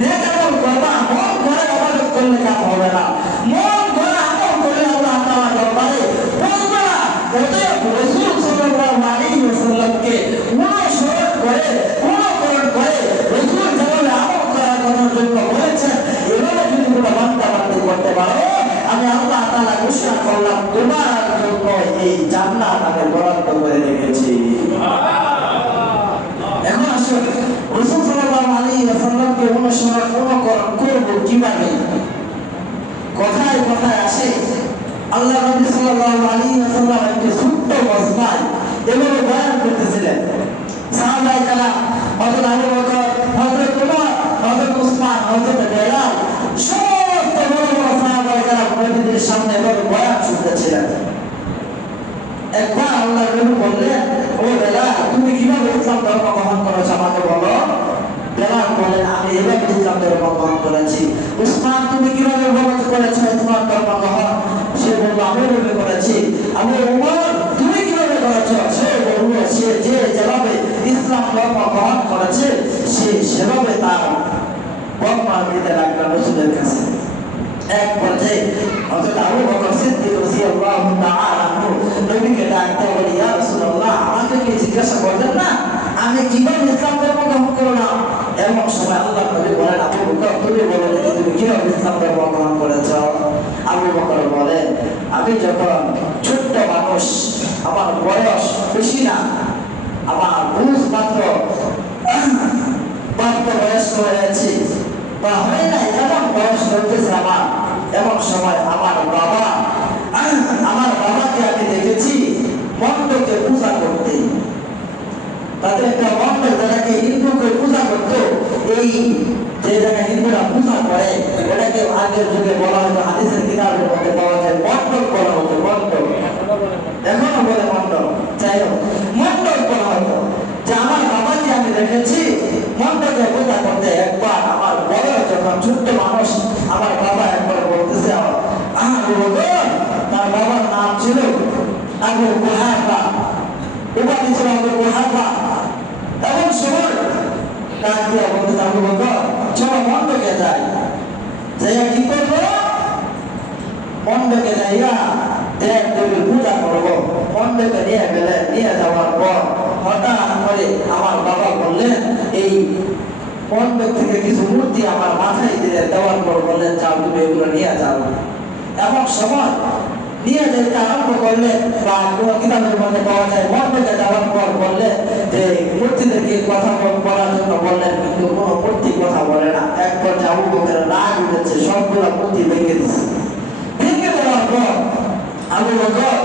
নেক আমল করবা, মন করে ইবাদত করলে কাজ হবে না, মন করে আমল করলে আল্লাহ তাআলা দরবারে বলবে না। অতএব রাসূল সাল্লাল্লাহু আলাইহি ওয়াসাল্লামকে অনুসরণ করে, অনুকরণ করে রাসূল যেভাবে আমল করার জন্য বলেছেন, এভাবে যদি তোমরা বান্দাবান্দি করতে পারো, আমি আল্লাহ তাআলা ঘোষণা করলাম তোমার জন্য এই জান্নাত আমি বরাদ্দ করে রেখেছি। এখন আসুন রাসূল সাল্লাল্লাহু আলাইহি ওয়াসাল্লামকে অনুসরণ অনুকরণ করব কিভাবে? কথায় কথায় আসে আল্লাহ নবী সাল্লাল্লাহু আলাইহি ওয়াসাল্লাম একটি ছোট্ট মজমায় এভাবে বয়ান করতেছিলেন। সাহাবায়ে কেরাম হযরত আবু বকর, হযরত ওমর, হযরত উসমান, হযরত বেলাল, সমস্ত বড় বড় সাহাবায়ে কেরাম নবীর সামনে এভাবে বয়ান শুনতেছিলেন। একবার আল্লাহ নবী বললেন, ও বেলাল, তুমি কিভাবে ইসলাম ধর্ম গ্রহণ করেছো আমাকে বলো। বেলাল বলেন, আমি এভাবে ইসলাম ধর্ম গ্রহণ করেছি। উসমান, তুমি কিভাবে গ্রহণ করেছো ইসলাম ধর্ম গ্রহণ? সে বলল, আমি এভাবে করেছি। আমি ওমর, তুমি কিভাবে করেছো? সে বলল, সে যে যেভাবে ইসলাম ধর্ম গ্রহণ করেছে সে সেভাবে তার বর্ণনা দিতে লাগলো রাসূলের কাছে। এক পর্যায়ে হযরত আবু বকর সিদ্দিক রাদিয়াল্লাহু তাআলা আনহু নবীকে ডাকতে বলে, ইয়া রাসূলুল্লাহ, আমাকে কি জিজ্ঞাসা করলেন না আমি কিভাবে ইসলাম ধর্ম গ্রহণ করলাম? এমন সময় আল্লাহ নবী বলেন, আবু বকর, তুমি বলো দেখি তুমি কিভাবে ইসলাম ধর্ম গ্রহণ করেছ? আবু বকর বলেন, আমি যখন ছোট্ট মানুষ, আমার বয়স বেশি না, আমার বুঝ মাত্র প্রাপ্তবয়স্ক হয়েছি বা হয় নাই এমন বয়স চলতেছে আমার, এমন সময় আমার বাবাকে আমি দেখেছি মণ্ডপে পূজা করতে। তাদের একটা মণ্ডপ যেটাকে হিন্দুকে পূজা করতো, এই যে জায়গায় হিন্দুরা পূজা করে ওটাকে আগের যুগে বলা হতো, হাদিসের কিতাবের মধ্যে পাওয়া যায় মণ্ডপ বলা হতো। মণ্ডপ এখনো বলে মণ্ডপ, যাই হোক মণ্ডপ বলা হতো। যে আমার বাবাকে আমি দেখেছি মণ্ডপে পূজা করতে। একবার আমার বয়স যখন ছোট্ট মানুষ, আমার বাবা একবার বলতেছে, আবু বকর, তার বাবার নাম ছিল আবু কুহাফা, উপাধি ছিল আবু কুহাফা। এমন সময় ডাক দিয়া বলতেছে, আবু বকর, চলো মণ্ডপে যাই। যাইয়া কি করবো? মণ্ডপে যাইয়া দেব দেবীর পূজা করবো। মণ্ডপে নিয়ে গেলেন। নিয়ে যাওয়ার পর হঠাৎ করে আমার বাবা বললেন, এই মণ্ডপ থেকে কিছু মূর্তি আমার মাথায় দিলেন, দেওয়ার পর বললেন, যাও তুমি এগুলো নিয়ে যাও। এমন সময় নিয়ে যেতে আরম্ভ করলেন, বা কোনো কিতাবের মধ্যে পাওয়া যায় মণ্ডপে যাওয়ার পর বললেন যে মূর্তিদেরকে কথা বলার জন্য বললেন, কিন্তু কোনো মূর্তি কথা বলে না। এক পর্যায়ে আবু বকরের রাগ উঠেছে, সবগুলো মূর্তি ভেঙে দিচ্ছে। ভেঙে দেওয়ার পর আবু বকর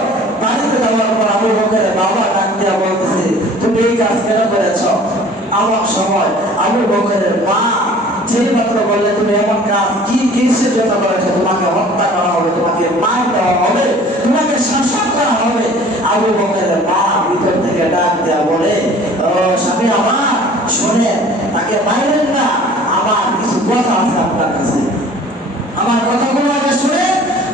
বাড়িতে যাওয়ার পর আবু বকরের বাবা ডাক দিয়া বলতেছে, তুমি এই কাজ কেন করেছ? আমার সময় আবু বকরের মা যেই মাত্র বললে, তুমি এমন কাজ কি কিসের জন্য করেছো? তোমাকে হত্যা করা হবে, তোমাকে মার দেওয়া হবে, তোমাকে শাসন করা হবে। আবু বকরের মা ভিতর থেকে ডাক দেয়া বলে, ও স্বামী আমার, শোনেন, তাকে মারবেন না, আমার কিছু কথা আছে আপনার কাছে, আমার কথাগুলো আগে শুনে,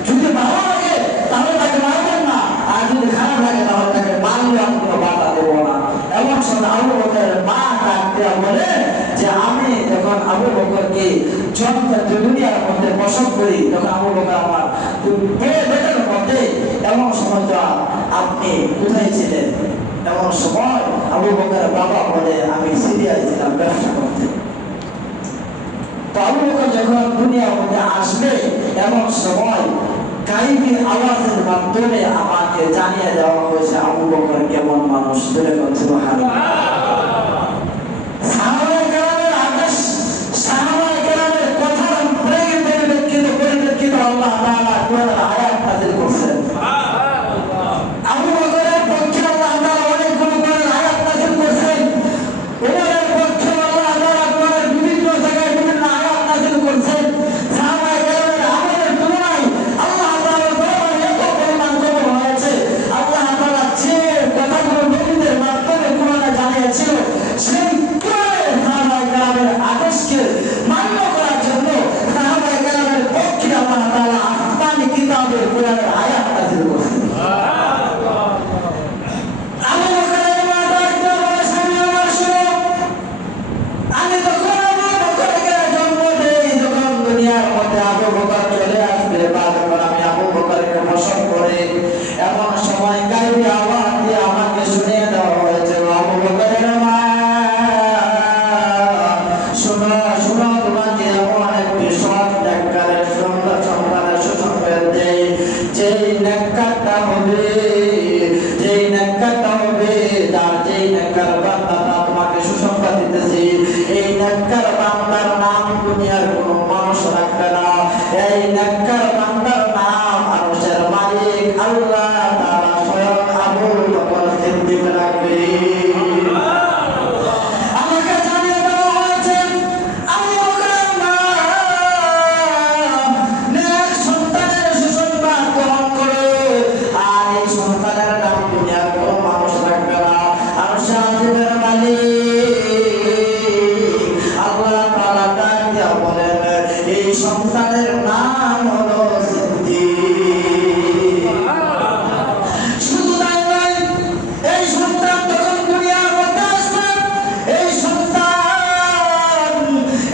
যদি ভালো লাগে তাহলে তাকে মারবেন না, আর যদি খারাপ লাগে তাহলে তাকে মারলে আমি কোনো বাধা দেবো না। এমন সময় আবু বকরের মা ডাক দেয়া বলে যে, আমি যখন আবু বকরকে দুনিয়ার মধ্যে প্রসব করি, তখন আবু বকর আমার পেটের মধ্যে, এমন সময় তো আপনি কোথায় ছিলেন? এমন সময় আবু বকরের বাবা বলে, আমি সিরিয়ায় ছিলাম ব্যবসা করতে। তো আবু বকর যখন দুনিয়ার মধ্যে আসবে, এমন সময় গায়বী আওয়াজের মাধ্যমে আমাকে আমাকে জানিয়ে দেওয়া হয়েছে আবু বকর কেমন মানুষ। বলে সুবহানাল্লাহ। সাহাবায়ে কেরামের আদেশ, সাহাবায়ে কেরামের কথার পরিপ্রেক্ষিত আল্লাহ তাআলা কোরআনের আয়াত নাযিল করছেন। আবু বকরের পক্ষে আল্লাহ তাআলা অনেকগুলো কোরআনের আয়াত নাযিল করছেন। ওমরের পক্ষে আল্লাহ তাআলা কোরআনের বিভিন্ন জায়গায় বিভিন্ন আয়াত নাযিল করছেন। সাহাবায়ে কেরামের আমলের তুলনায় আল্লাহ তাআলার দরবারে এত পরিমাণ কবুল হয়েছে। আল্লাহ তাআলা যে কথাগুলো নবীদের মাধ্যমে কোরআনে জানিয়েছিল, সেই কোরআনের সাহাবায়ে কেরামের আদেশকে মান্য করার জন্য সাহাবায়ে কেরামের পক্ষে আল্লাহ তাআলা আসমানি কিতাবের কোরআনের আয়াত নাযিল করছেন। আবু বকরের মা ডাক দিয়ে বলে, স্বামী আমার শোনো, আমি যখন আবু বকরকে জন্ম দেই, যখন দুনিয়ার মধ্যে আবু বকর চলে আসবে বা যখন আমি আবু বকরকে প্রসব করি, এমন সময় গায়বী আওয়াজ দিয়ে আমাকে শুনিয়ে দেওয়া হয়েছে, আবু বকরের মা শোনো শোনো, তোমাকে এমন একটি সৎ নেককারের সন্তানের সুসংবাদ দেই, যেই নেককারটা হবে, যেই নেককারটা হবে, যার যেই নেককার বান্দাটা তোমাকে সুসংবাদ দিতেছি, এই নেককার বান্দার নাম দুনিয়ার কোনো মানুষ রাখবে না। এই নেককার বান্দার নাম মানুষের মালিক আল্লাহ তাআলা স্বয়ং আবু বকর সিদ্দিক রাখবে। আমাকে জানিয়ে দেওয়া হয়েছে আবু বকরের মা নেক সন্তানের সুসংবাদ গ্রহণ করে, আর এই সন্তানের নাম দুনিয়ার কোনো মানুষ রাখবে না। আর শাহিদের মালিক আল্লাহ তাআলা ডাক দিয়া বলেন, এই সন্তানের নাম হলো সিদ্দিক। শুধু তাই নয়, এই সন্তান যখন দুনিয়ার মধ্যে আসবে, এই সন্তান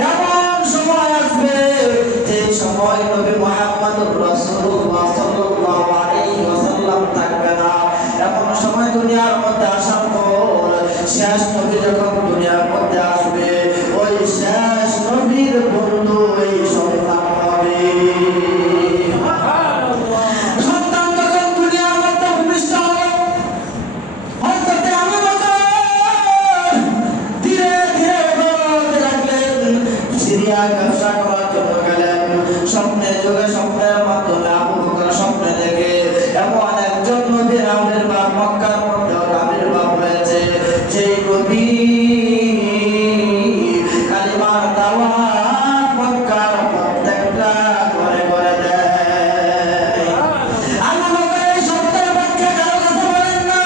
এমন সময় আসবে যে সময় নবী মুহাম্মদুর রাসূলুল্লাহ সাল্লাল্লাহু আলাইহি ওয়াসাল্লাম থাকবে না। এমন সময় দুনিয়ার মধ্যে আসার পর শেষ নবী যখন দুনিয়ার মধ্যে আসবে, ওই শেষ নবীর বন্ধু এই সন্তান হবে। সন্তান যখন দুনিয়ার মধ্যে ভূমিষ্ঠ হলো, হযরত আবু বকর ধীরে ধীরে বড় হতে লাগলেন। সিরিয়ায় ব্যবসা করার জন্য গেলেন। স্বপ্নে যুগে স্বপ্নের মাধ্যমে আবু বকর স্বপ্নে দেখে এমন একজন নবীর আবির্ভাব মক্কার মধ্যে আবির্ভাব হয়েছে, যেই নবী কালিমার দাওয়াত মক্কার প্রত্যেকটা ঘরে ঘরে দেয়। আবু বকর এই স্বপ্নের পক্ষে কারো কথা বলেন না।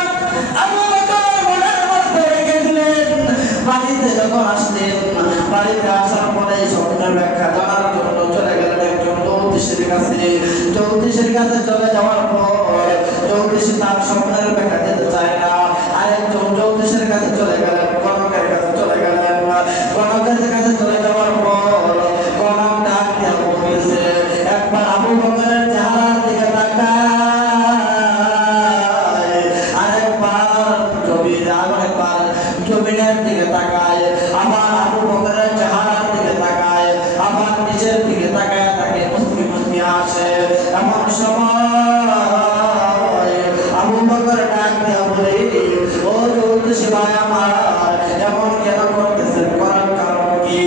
আবু বকর মনের মধ্যে রেখে দিলেন। বাড়িতে যখন আসলেন, বাড়িতে আসার পরে এই স্বপ্নের ব্যাখ্যা জানার জন্য চলে গেলেন একজন জ্যোতিষীর কাছে। জ্যোতিষীর কাছে চলে যাওয়ার পর জ্যোতিষী তার স্বপ্নের ব্যাখ্যা দিতে চায় না। আরেকজন জ্যোতিষীর কাছে চলে গেলেন, কনকের কাছে চলে গেলেন। কনকের কাছে চলে যাওয়ার পর কনক ডাক দিয়া বলতেছে, একবার আবু বকরের চেহারার দিকে তাকায়, আরেকবার জমিনের দিকে তাকায়, আবার আবু বকরের চেহারার দিকে তাকায়, আবার নিচের দিকে তাকায়, তাকে মুসকি মুসকি হাসে। এমন সময় আবু বকর ডাক দিয়া বলে, ও জ্যোতিষী ভাই আমার, এমন কেন করতেছেন? করার কারণ কি?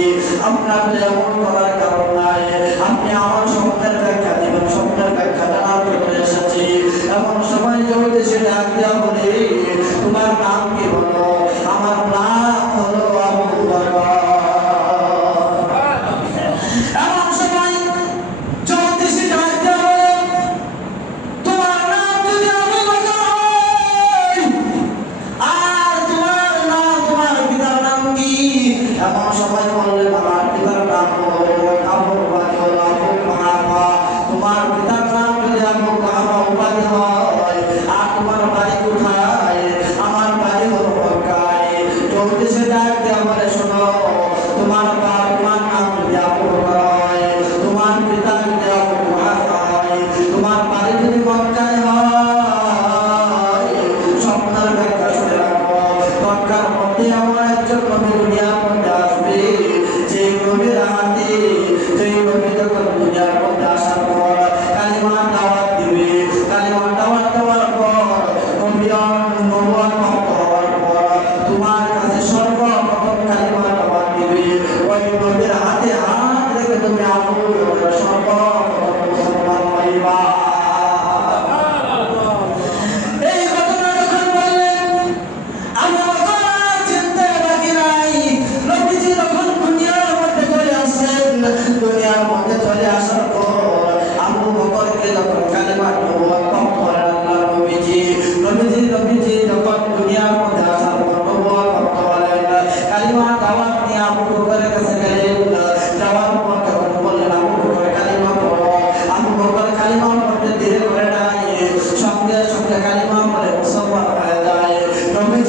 আপনার তো এমন করার কারণ নাই। আপনি আমার স্বপ্নের ব্যাখ্যা দিবেন, স্বপ্নের ব্যাখ্যা জানার জন্য এসেছি। এমন সময় জ্যোতিষী ডাক দিয়া বলে, তোমার নাম কি বলো? আমার নাম হলো আবু বকর। এমন সময় জ্যোতিষী ডাক দিয়া বলে, তোমার নাম যদি আবু বকর হয়, আর তোমার নাম, তোমার পিতার নাম কি? এমন সময় বললেন, আমার পিতার নাম হলো আবু বকর, আবু কুহাফা। তোমার পিতার নাম যদি আবু কুহাফা উপাধি হয়, আর তোমার বাড়ি কোথায়? আমার বাড়ি হলো মক্কায়। জ্যোতিষী ডাক দিয়া বলে, শোনো, তোমার নাম যদি আবু বকর হয়, তোমার পিতা যদি আবু কুহাফা হয়, তোমার বাড়ি যদি মক্কায় হয়, স্বপ্নের ব্যাখ্যা শুনে রাখো। মক্কার মধ্যে এমন একজন নবী দুনিয়ার মধ্যে আসবে,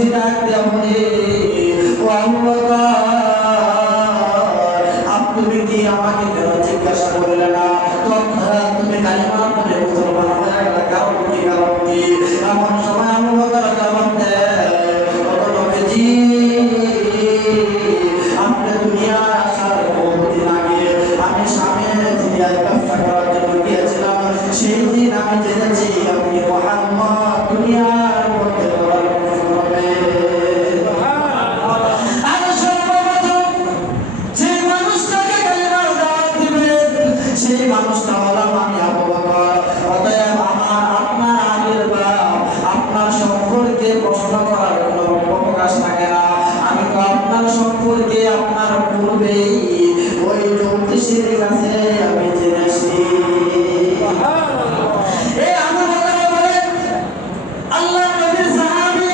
নবীজি ডাক দিয়া বলে, ও আবু বকর, আপনি কি আমাকে কেন জিজ্ঞাসা করলে না? তৎক্ষণাৎ তুমি কালিমা পড়ে মুসলমান হয়ে গেলে, কারণ কি? কারণ কি? এমন সময় আবু বকর জবাব দেয়, ও নবীজি, আপনি দুনিয়ায় আসার বহুদিন আগে আমি সামনে সিরিয়ায় ব্যবসা করার জন্য গিয়েছিলাম। সেই দিন আমি জেনেছি আপনি মুহাম্মদ দুনিয়ার মধ্যে সেই মানুষটা হলাম আমি আবু বকর। অতএব আমার আপনার আবির্ভাব, আপনার সম্পর্কে প্রশ্ন করার কোনো অবকাশ থাকে না। আমি তো আপনার সম্পর্কে আপনার পূর্বেই ওই জ্যোতিষীর কাছে আমি জেনেছি। এই আবু বকর বলেন, আল্লাহ নবীর সাহাবী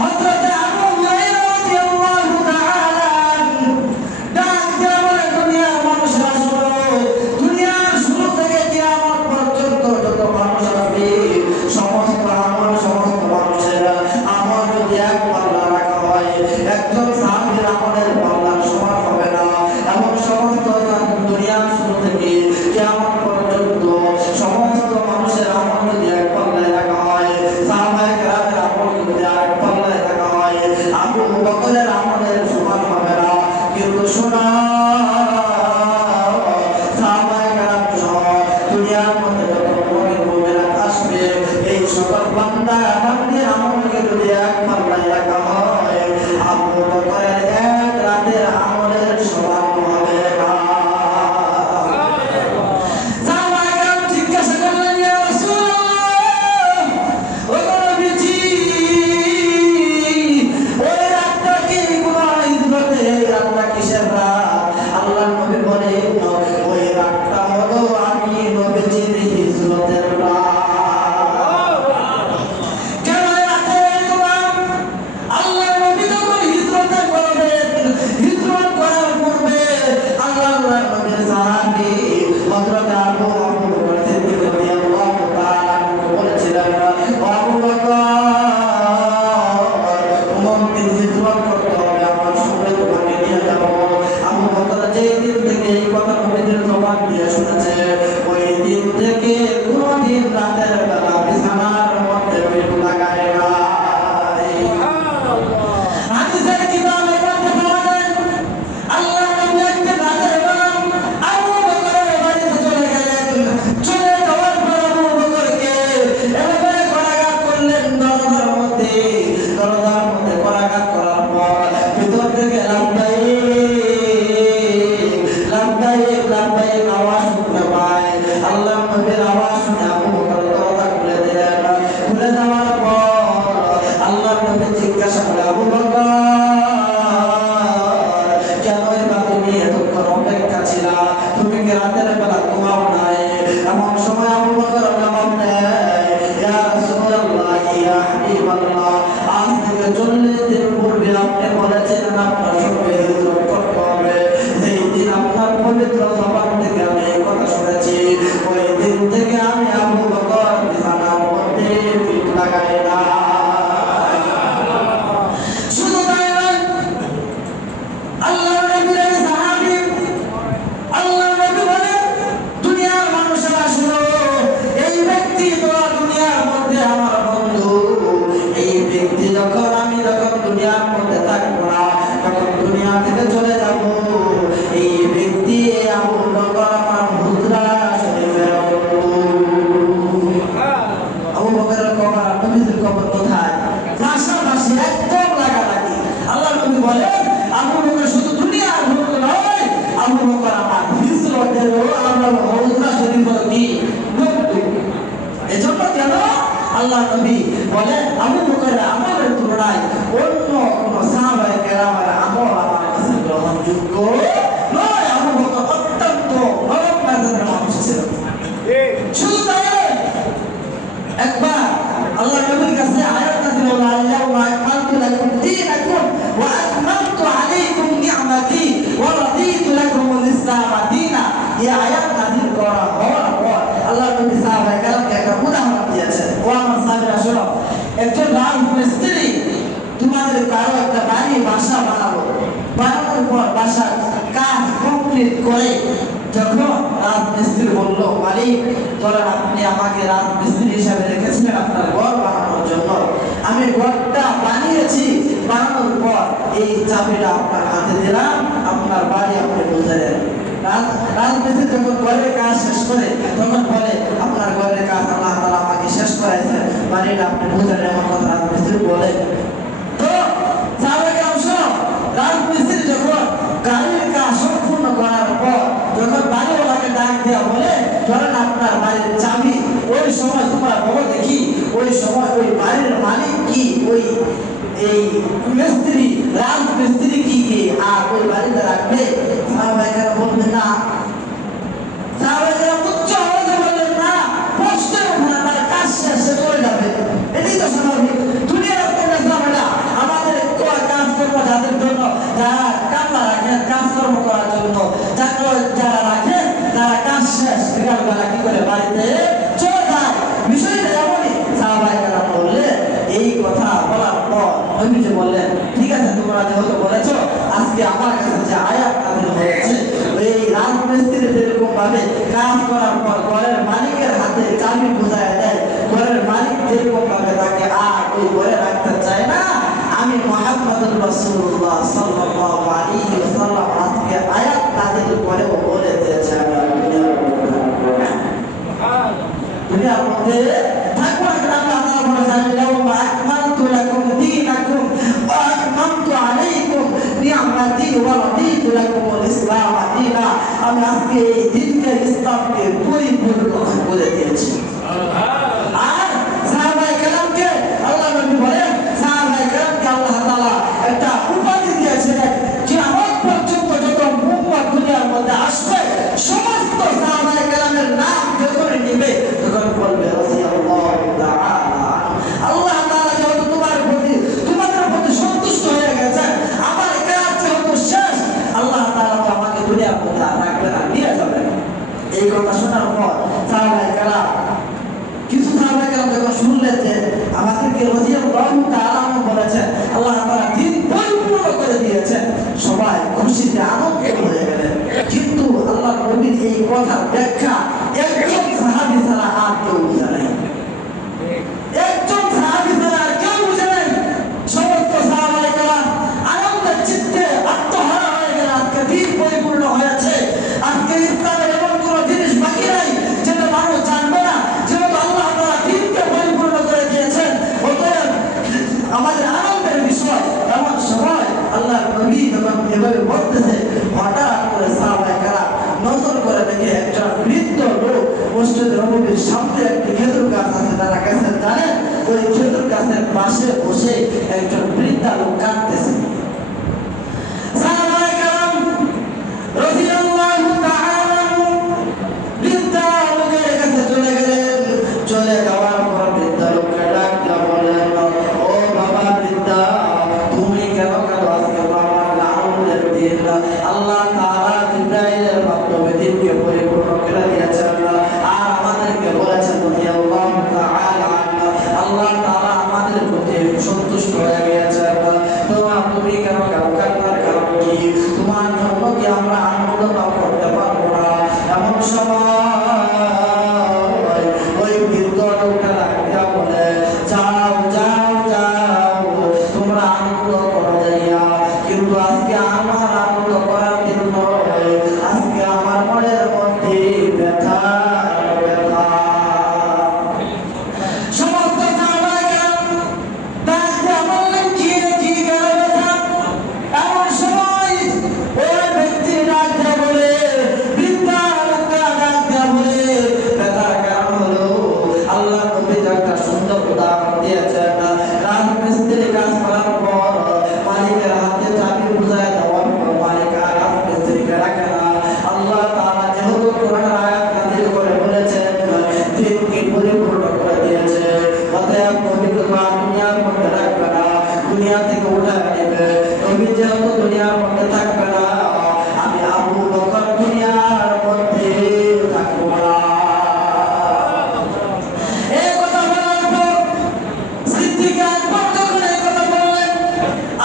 হযরত আবু হুরায়রা রাদিয়াল্লাহু তাআলা ডাক দিয়ে বলে, দুনিয়ার মানুষরা শোনো, দুনিয়ার শুরু থেকে কিয়ামত পর্যন্ত যত মানুষ আসবে, সমস্ত আমল, সমস্ত মানুষেরা আমল যদি এক পাল্লা রাখা হয়, একজন সাহাবীর আমলের পাল্লার সমান হবে না। এমন সমস্ত দুনিয়ার শুরু থেকে কিয়ামত পর্যন্ত সমস্ত মানুষের আমল যদি এক পাল্লায় রাখা হয়, সাহাবায়ে কেরামের আমল যদি এক পাল্লায় রাখা হয়, আবু বকরের আমলের সমান হবে না। কিন্তু শোনা, সাহাবায়ে কেরাম সহ দুনিয়ার মধ্যে যত মুমিন মুমিনাত আসবে, এই সকল বান্দা বান্দির আমলকে যদি এক পাল্লায় রাখা হয়, আবু বকরের এক রাতের আমলের সমান হবে না। সাহাবায়ে কেরাম জিজ্ঞাসা করলেন, ইয়া রাসূলুল্লাহ, ও নবীজি, ওই রাতটা কি কোনো ইজ্জতের, এই রাতটা কিসের রাত? আল্লাহর নবী বলেন, ওই রাতটা হলো আমি নবীজির হিজরতের রাত। কেন এই রাতে তোমার আল্লাহর নবী যখন হিজরতে করবেন, হিজরত করার পূর্বে আল্লাহর নবীর সাহাবী হযরত আবু বকর সিদ্দিক রাদিয়াল্লাহু তাআলা বলেছিলেন, আবু বকর, মুমিন হিজরত করতে হবে, আমার সঙ্গে তোমাকে নিয়ে যাব। আবু বকর যেই দিন থেকে এই কথা নবীর জবান দিয়ে শুনেছে, ওই দিন থেকে কোনদিন রাতের বেলা বিছানার মধ্যে পিঠ লাগায় না। হাদিসের কিতাবের মধ্যে পাওয়া যায়, আল্লাহর নবী একদিন রাতের বেলা আবু বকরের বাড়িতে চলে গেলেন। চলে যাওয়ার পর আবু বকরকে এভাবে করাঘাত করলেন দরজার মধ্যে। দরজার মধ্যে করাঘাত করার পর ভিতর থেকে লাব্বাইক লাব্বাইক আওয়াজ শুনতে পায়। আল্লাহর নবীর আওয়াজ শুনে আবু বকর দরজা খুলে দিলেন। খুলে দেওয়ার পর আল্লাহর নবী জিজ্ঞাসা করে, আবু বকর, কেন এবার তুমি এতক্ষণ অপেক্ষা ছিলা? তুমি কি রাতের বেলা ঘুমাও নাই? এমন সময় আবু বকর জবাব দেয়, ইয়া রাসূলুল্লাহ, ইয়া হাবিবাল্লাহ, আজ থেকে 40 দিন পূর্বে আপনি বলেছিলেন আপনার সঙ্গে হিজরত করতে হবে। যেই দিন আপনার পবিত্র জবান থেকে আমি এই কথা শুনেছি, ওই দিন থেকে আমি আবু বকর বিছানার মধ্যে পিঠ লাগাই না। শুধু তাই নয়, আল্লাহর নবীর এই সাহাবী, আল্লাহর নবী বলেন, দুনিয়ার মানুষেরা শুনো, এই ব্যক্তি তোরা দুনিয়ার মধ্যে আমার বন্ধু। এই ব্যক্তি যখন দুনিয়ার মধ্যে থাকবো না, যখন দুনিয়া থেকে চলে যাব, এই ব্যক্তি আবু বকর আমার হুজরা শরীফের আবু বকরের কবর আর নবীর কবর কোথায়? পাশাপাশি, একদম লাগালাগি। আল্লাহর নবী বলেন, আবু বকর শুধু দুনিয়ার বন্ধু নয়, আবু বকর আমার হিজরতেরও, আমার হুজরা শরীফের কি বন্ধু। এজন্য কেন আল্লাহর নবী বলেন, আবু বকরের আমলের তুলনায় অন্য কোন সাহাবায়ে কেরামের আমল আমার কাছে গ্রহণযোগ্য নয়। আবু বকর অত্যন্ত নরম মেজাজের মানুষ ছিলেন। শুধু তাই নয়, একবার আল্লাহ নবীর কাছে আয়াত নাযিল হলো, আল-ইয়াওমা আকমালতু লাকুম দীনাকুম ওয়া আতমামতু আলাইকুম নি'মাতি ওয়া রাদিতু লাকুমুল ইসলাম দীনা। এই আয়াত নাযিল করা হওয়ার পর আল্লাহ নবী সাহাবায়ে কেরামকে একটা উদাহরণ দিয়েছেন। ও আমার সাহাবীরা শোনো, একজন রাজমিস্ত্রি কমপ্লিট করে যখন রাজমিস্ত্রি বলল, মালিক ধরেন আপনি আমাকে রাজমিস্ত্রি হিসাবে রেখেছিলেন আপনার ঘর বানানোর জন্য, আমি ঘরটা বানিয়েছি, বানানোর পর এই চাবিটা আপনার হাতে দিলাম, আপনার বাড়ি আপনি বুঝে দেন। রাজমিস্ত্রি যখন ঘরের কাজ শেষ করে তখন বলে, আপনার ঘরের কাজ আল্লাহ তাআলা আমাকে শেষ করাইছেন, বাড়িটা আপনি বুঝে দেন, এমন কথা রাজমিস্ত্রি বলে। তো সাহাবায়ে কেরাম শোনো, রাজমিস্ত্রি যখন গাড়ির কাজ সম্পূর্ণ করার পর যখন বাড়িওয়ালাকে ডাক দেওয়া বলে, ধরেন আপনার বাড়ির চাবি, ওই সময় তোমরা বলো দেখি ওই সময় ওই বাড়ির মালিক কি, ওই এই মিস্ত্রি রাজমিস্ত্রি কি আর ওই বাড়িতে রাখবে? সাহাবায়ে কেরাম বলবেন না। সাহাবায়ে কেরাম উচ্চ আওয়াজে বললেন না, প্রশ্নের ওঠে না, তার কাজ শেষে চলে যাবে, এটাই তো স্বাভাবিক। দুনিয়ার কোনো ঝামেলা আমাদের কাজকর্ম যাদের জন্য, যারা কামলা রাখেন কাজকর্ম করার জন্য, যারা রাখেন তারা কাজ শেষ বিকালবেলা কি করে বাড়িতে চলে যায়, বিষয়টা এমনই। সাহাবায়ে কেরাম বললেন, এই কথা বলার পর নবীজি বললেন, ঠিক আছে তোমরা যেহেতু বলেছো, আজকে আমার কাছে যে আয়াত নাযিল হয়েছে, এই রাজমিস্ত্রি যেরকম ভাবে কাজ করার পর ঘরের মালিকের হাতে চাবি বুঝায় দেয়, ঘরের মালিক যেরকম ভাবে তাকে আর ওই ঘরে রাখতে চায় না, আমি মুহাম্মদুর রাসূলুল্লাহ সাল্লাল্লাহু আলাইহি ওয়াসাল্লাম আজকে আয়াত নাযিল করে বলে দিয়েছেন, দুনিয়ার মধ্যে থাকবার আল্লাহ তাআলা বলেছেন, লাউমা আকমালতু লাকুম দীনাকুম ওয়া আকমামতু আলাইকুম নি'মাতি ওয়া রাদিতু লাকুমুল ইসলাম দীনা, আমি আজকে এই দ্বীনকে ইসলামকে পরিপূর্ণ করে দিয়েছি। আর সাহাবায়ে কেরামকে আল্লাহ নবী বলেন, সাহাবায়ে কেরামকে আল্লাহ তাআলা একটা উপাধি দিয়েছেন, কিয়ামত পর্যন্ত যত উম্মত দুনিয়ার মধ্যে আসবে সমস্ত সাহাবায়ে কেরামের নাম যখন নিবে তখন বলবে রাদিয়াল্লাহু তাআলা, আল্লাহ তাআলা যেহেতু তোমাদের প্রতি সন্তুষ্ট হয়ে গেছেন, আমার কাজ যেহেতু শেষ, আল্লাহ তাআলা তো আমাকে দুনিয়ার মধ্যে রাখবে না, নিয়ে যাবেন। এই কথা শোনার পর সাহাবায়ে কেরাম, কিছু সাহাবায়ে কেরাম যখন শুনলেন যে আমাদেরকে রাদিয়াল্লাহু তাআলা বলেছেন, আল্লাহ তাআলা দ্বীন পরিপূর্ণ করে দিয়েছেন, সবাই খুশিতে আনন্দিত হয়ে গেলেন। কিন্তু আল্লাহ নবীর এই কথার ব্যাখ্যা একজন সাহাবী ছাড়া আর কেউ বুঝে নাই, একজন সাহাবী ছাড়া আর কেউ বুঝে নাই। সমস্ত সাহাবায়ে কেরাম আনন্দের চিত্তে আত্মহারা হয়ে গেলেন, আজকে দ্বীন পরিপূর্ণ হয়েছে, আজকে ইসলামের এমন কোনো জিনিস বাকি নাই যেটা মানুষ জানবে না, যেহেতু আল্লাহ তাআলা দ্বীনকে পরিপূর্ণ করে দিয়েছেন, অতএব আমাদের আনন্দের বিষয়। এমন সময় আল্লাহ নবী যখন এভাবে বলতেছে, হঠাৎ করে সাহাবায়ে কেরাম নজর করে দেখে একজন বৃদ্ধ লোক মসজিদ নববীর সামনে একটি খেজুর গাছ আছে, তারা গেছেন জানেন, ওই খেজুর গাছের পাশে বসে একজন বৃদ্ধা লোক কাঁদতেছে। সাহাবায়ে কেরাম রাদিয়াল্লাহু তাআলা বৃদ্ধা লোকের কাছে চলে গেলেন, চলে যাওয়ার পর বৃদ্ধা লোককে ডাক দিয়ে বললেন, ও বাবা বৃদ্ধা, তুমি কেন কাঁদো? আজকে তো আমার আনন্দের দিন, আল্লাহ তাআলা জিবরাইলের মাধ্যমে দ্বীনকে পরিপূর্ণ করে দিয়েছেন, আর আমাদেরকে বলেছেন রাদিয়াল্লাহু তাআলা, আল্লাহ তাআলা আমাদের প্রতি সন্তুষ্ট হয়ে গিয়েছেন, তুমি কেন কাঁদো? কান্নার কারণ কি? তোমার জন্য কি আমরা আনন্দ লাভ করতে পারবো না? এমন সময় ওই বৃদ্ধ লোকটা ডাকিয়া বলে, যাও যাও যাও, তোমরা আনন্দ করো যাইয়া, কিন্তু আজকে আমার আনন্দ করার দিন নয়, আজকে আমার মনের মধ্যে ব্যথা ব্যথা। সমস্ত সাহাবায়ে কেরাম ডাক দিয়া বললেন, কি রে, কি গেল ব্যথা? এমন সময় ওই ব্যক্তি ডাক দিয়া বলে, বৃদ্ধা লোকটা ডাক দিয়া বলে, ব্যথার কারণ হলো আল্লাহ নবী একটা সুন্দর উদাহরণ দিয়েছেন, রাজমিস্ত্রি কাজ করার পর মালিকের হাতে চাবি বুঝায় দেওয়ার পর মালিক আর রাজমিস্ত্রিকে রাখে না। আল্লাহ তাআলা যেহেতু কোরআনের আয়াত নাযিল করে বলেছেন, দ্বীনকে পরিপূর্ণ করে দিয়েছে, অতএব নবীকে আর দুনিয়ার মধ্যে রাখবে না, দুনিয়া থেকে উঠায় নেবে। নবী যেহেতু দুনিয়ার মধ্যে থাকবে না, আমি আবু বকর দুনিয়ার মধ্যে থাকবো না। এই কথা বলার পর সিদ্দিক আকবর যখন এই কথা বললেন,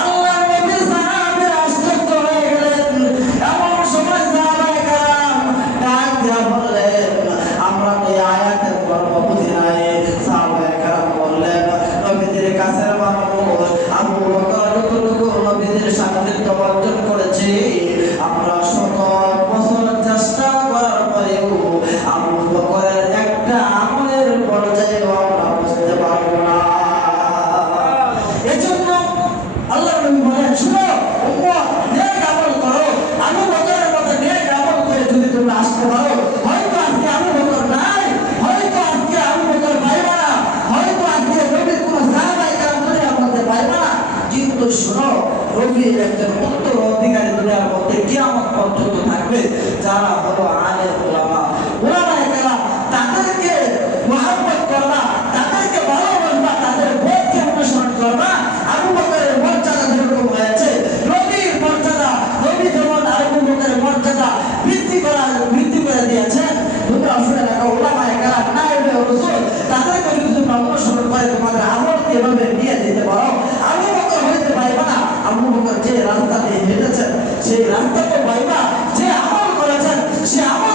আল্লাহর নবী সাহাবীরা আশ্চর্য হয়ে গেলেন। এমন সময় সাহাবায়ে শুনো, নবীর একজন উত্তরাধিকারী দুনিয়ার মধ্যে কিয়ামত পর্যন্ত থাকবে, যারা হলো আলেম উলামা। উলামায়ে কেরাম, তাদেরকে মুহাব্বত করবা, তাদেরকে ভালোবাসবা, তাদের পথকে অনুসরণ করবা। আবু বকরের মর্যাদা যেরকম হয়েছে, নবীর মর্যাদা, নবী যেমন আবু বকরের মর্যাদা বৃদ্ধি করে দিয়েছেন, তোমরা শুনে রাখো, উলামায়ে কেরাম নায়েবে রাসূল, তাদেরকে যদি তোমরা অনুসরণ করে তোমাদের আমলকে এভাবে নিয়ে দিতে পারো, আবু বকর হইতে পারবে না। আবু বকর যে রাস্তা দিয়ে হেঁটেছেন, সেই রাস্তাকে পাইবা, যে আমল করেছেন, সে আমল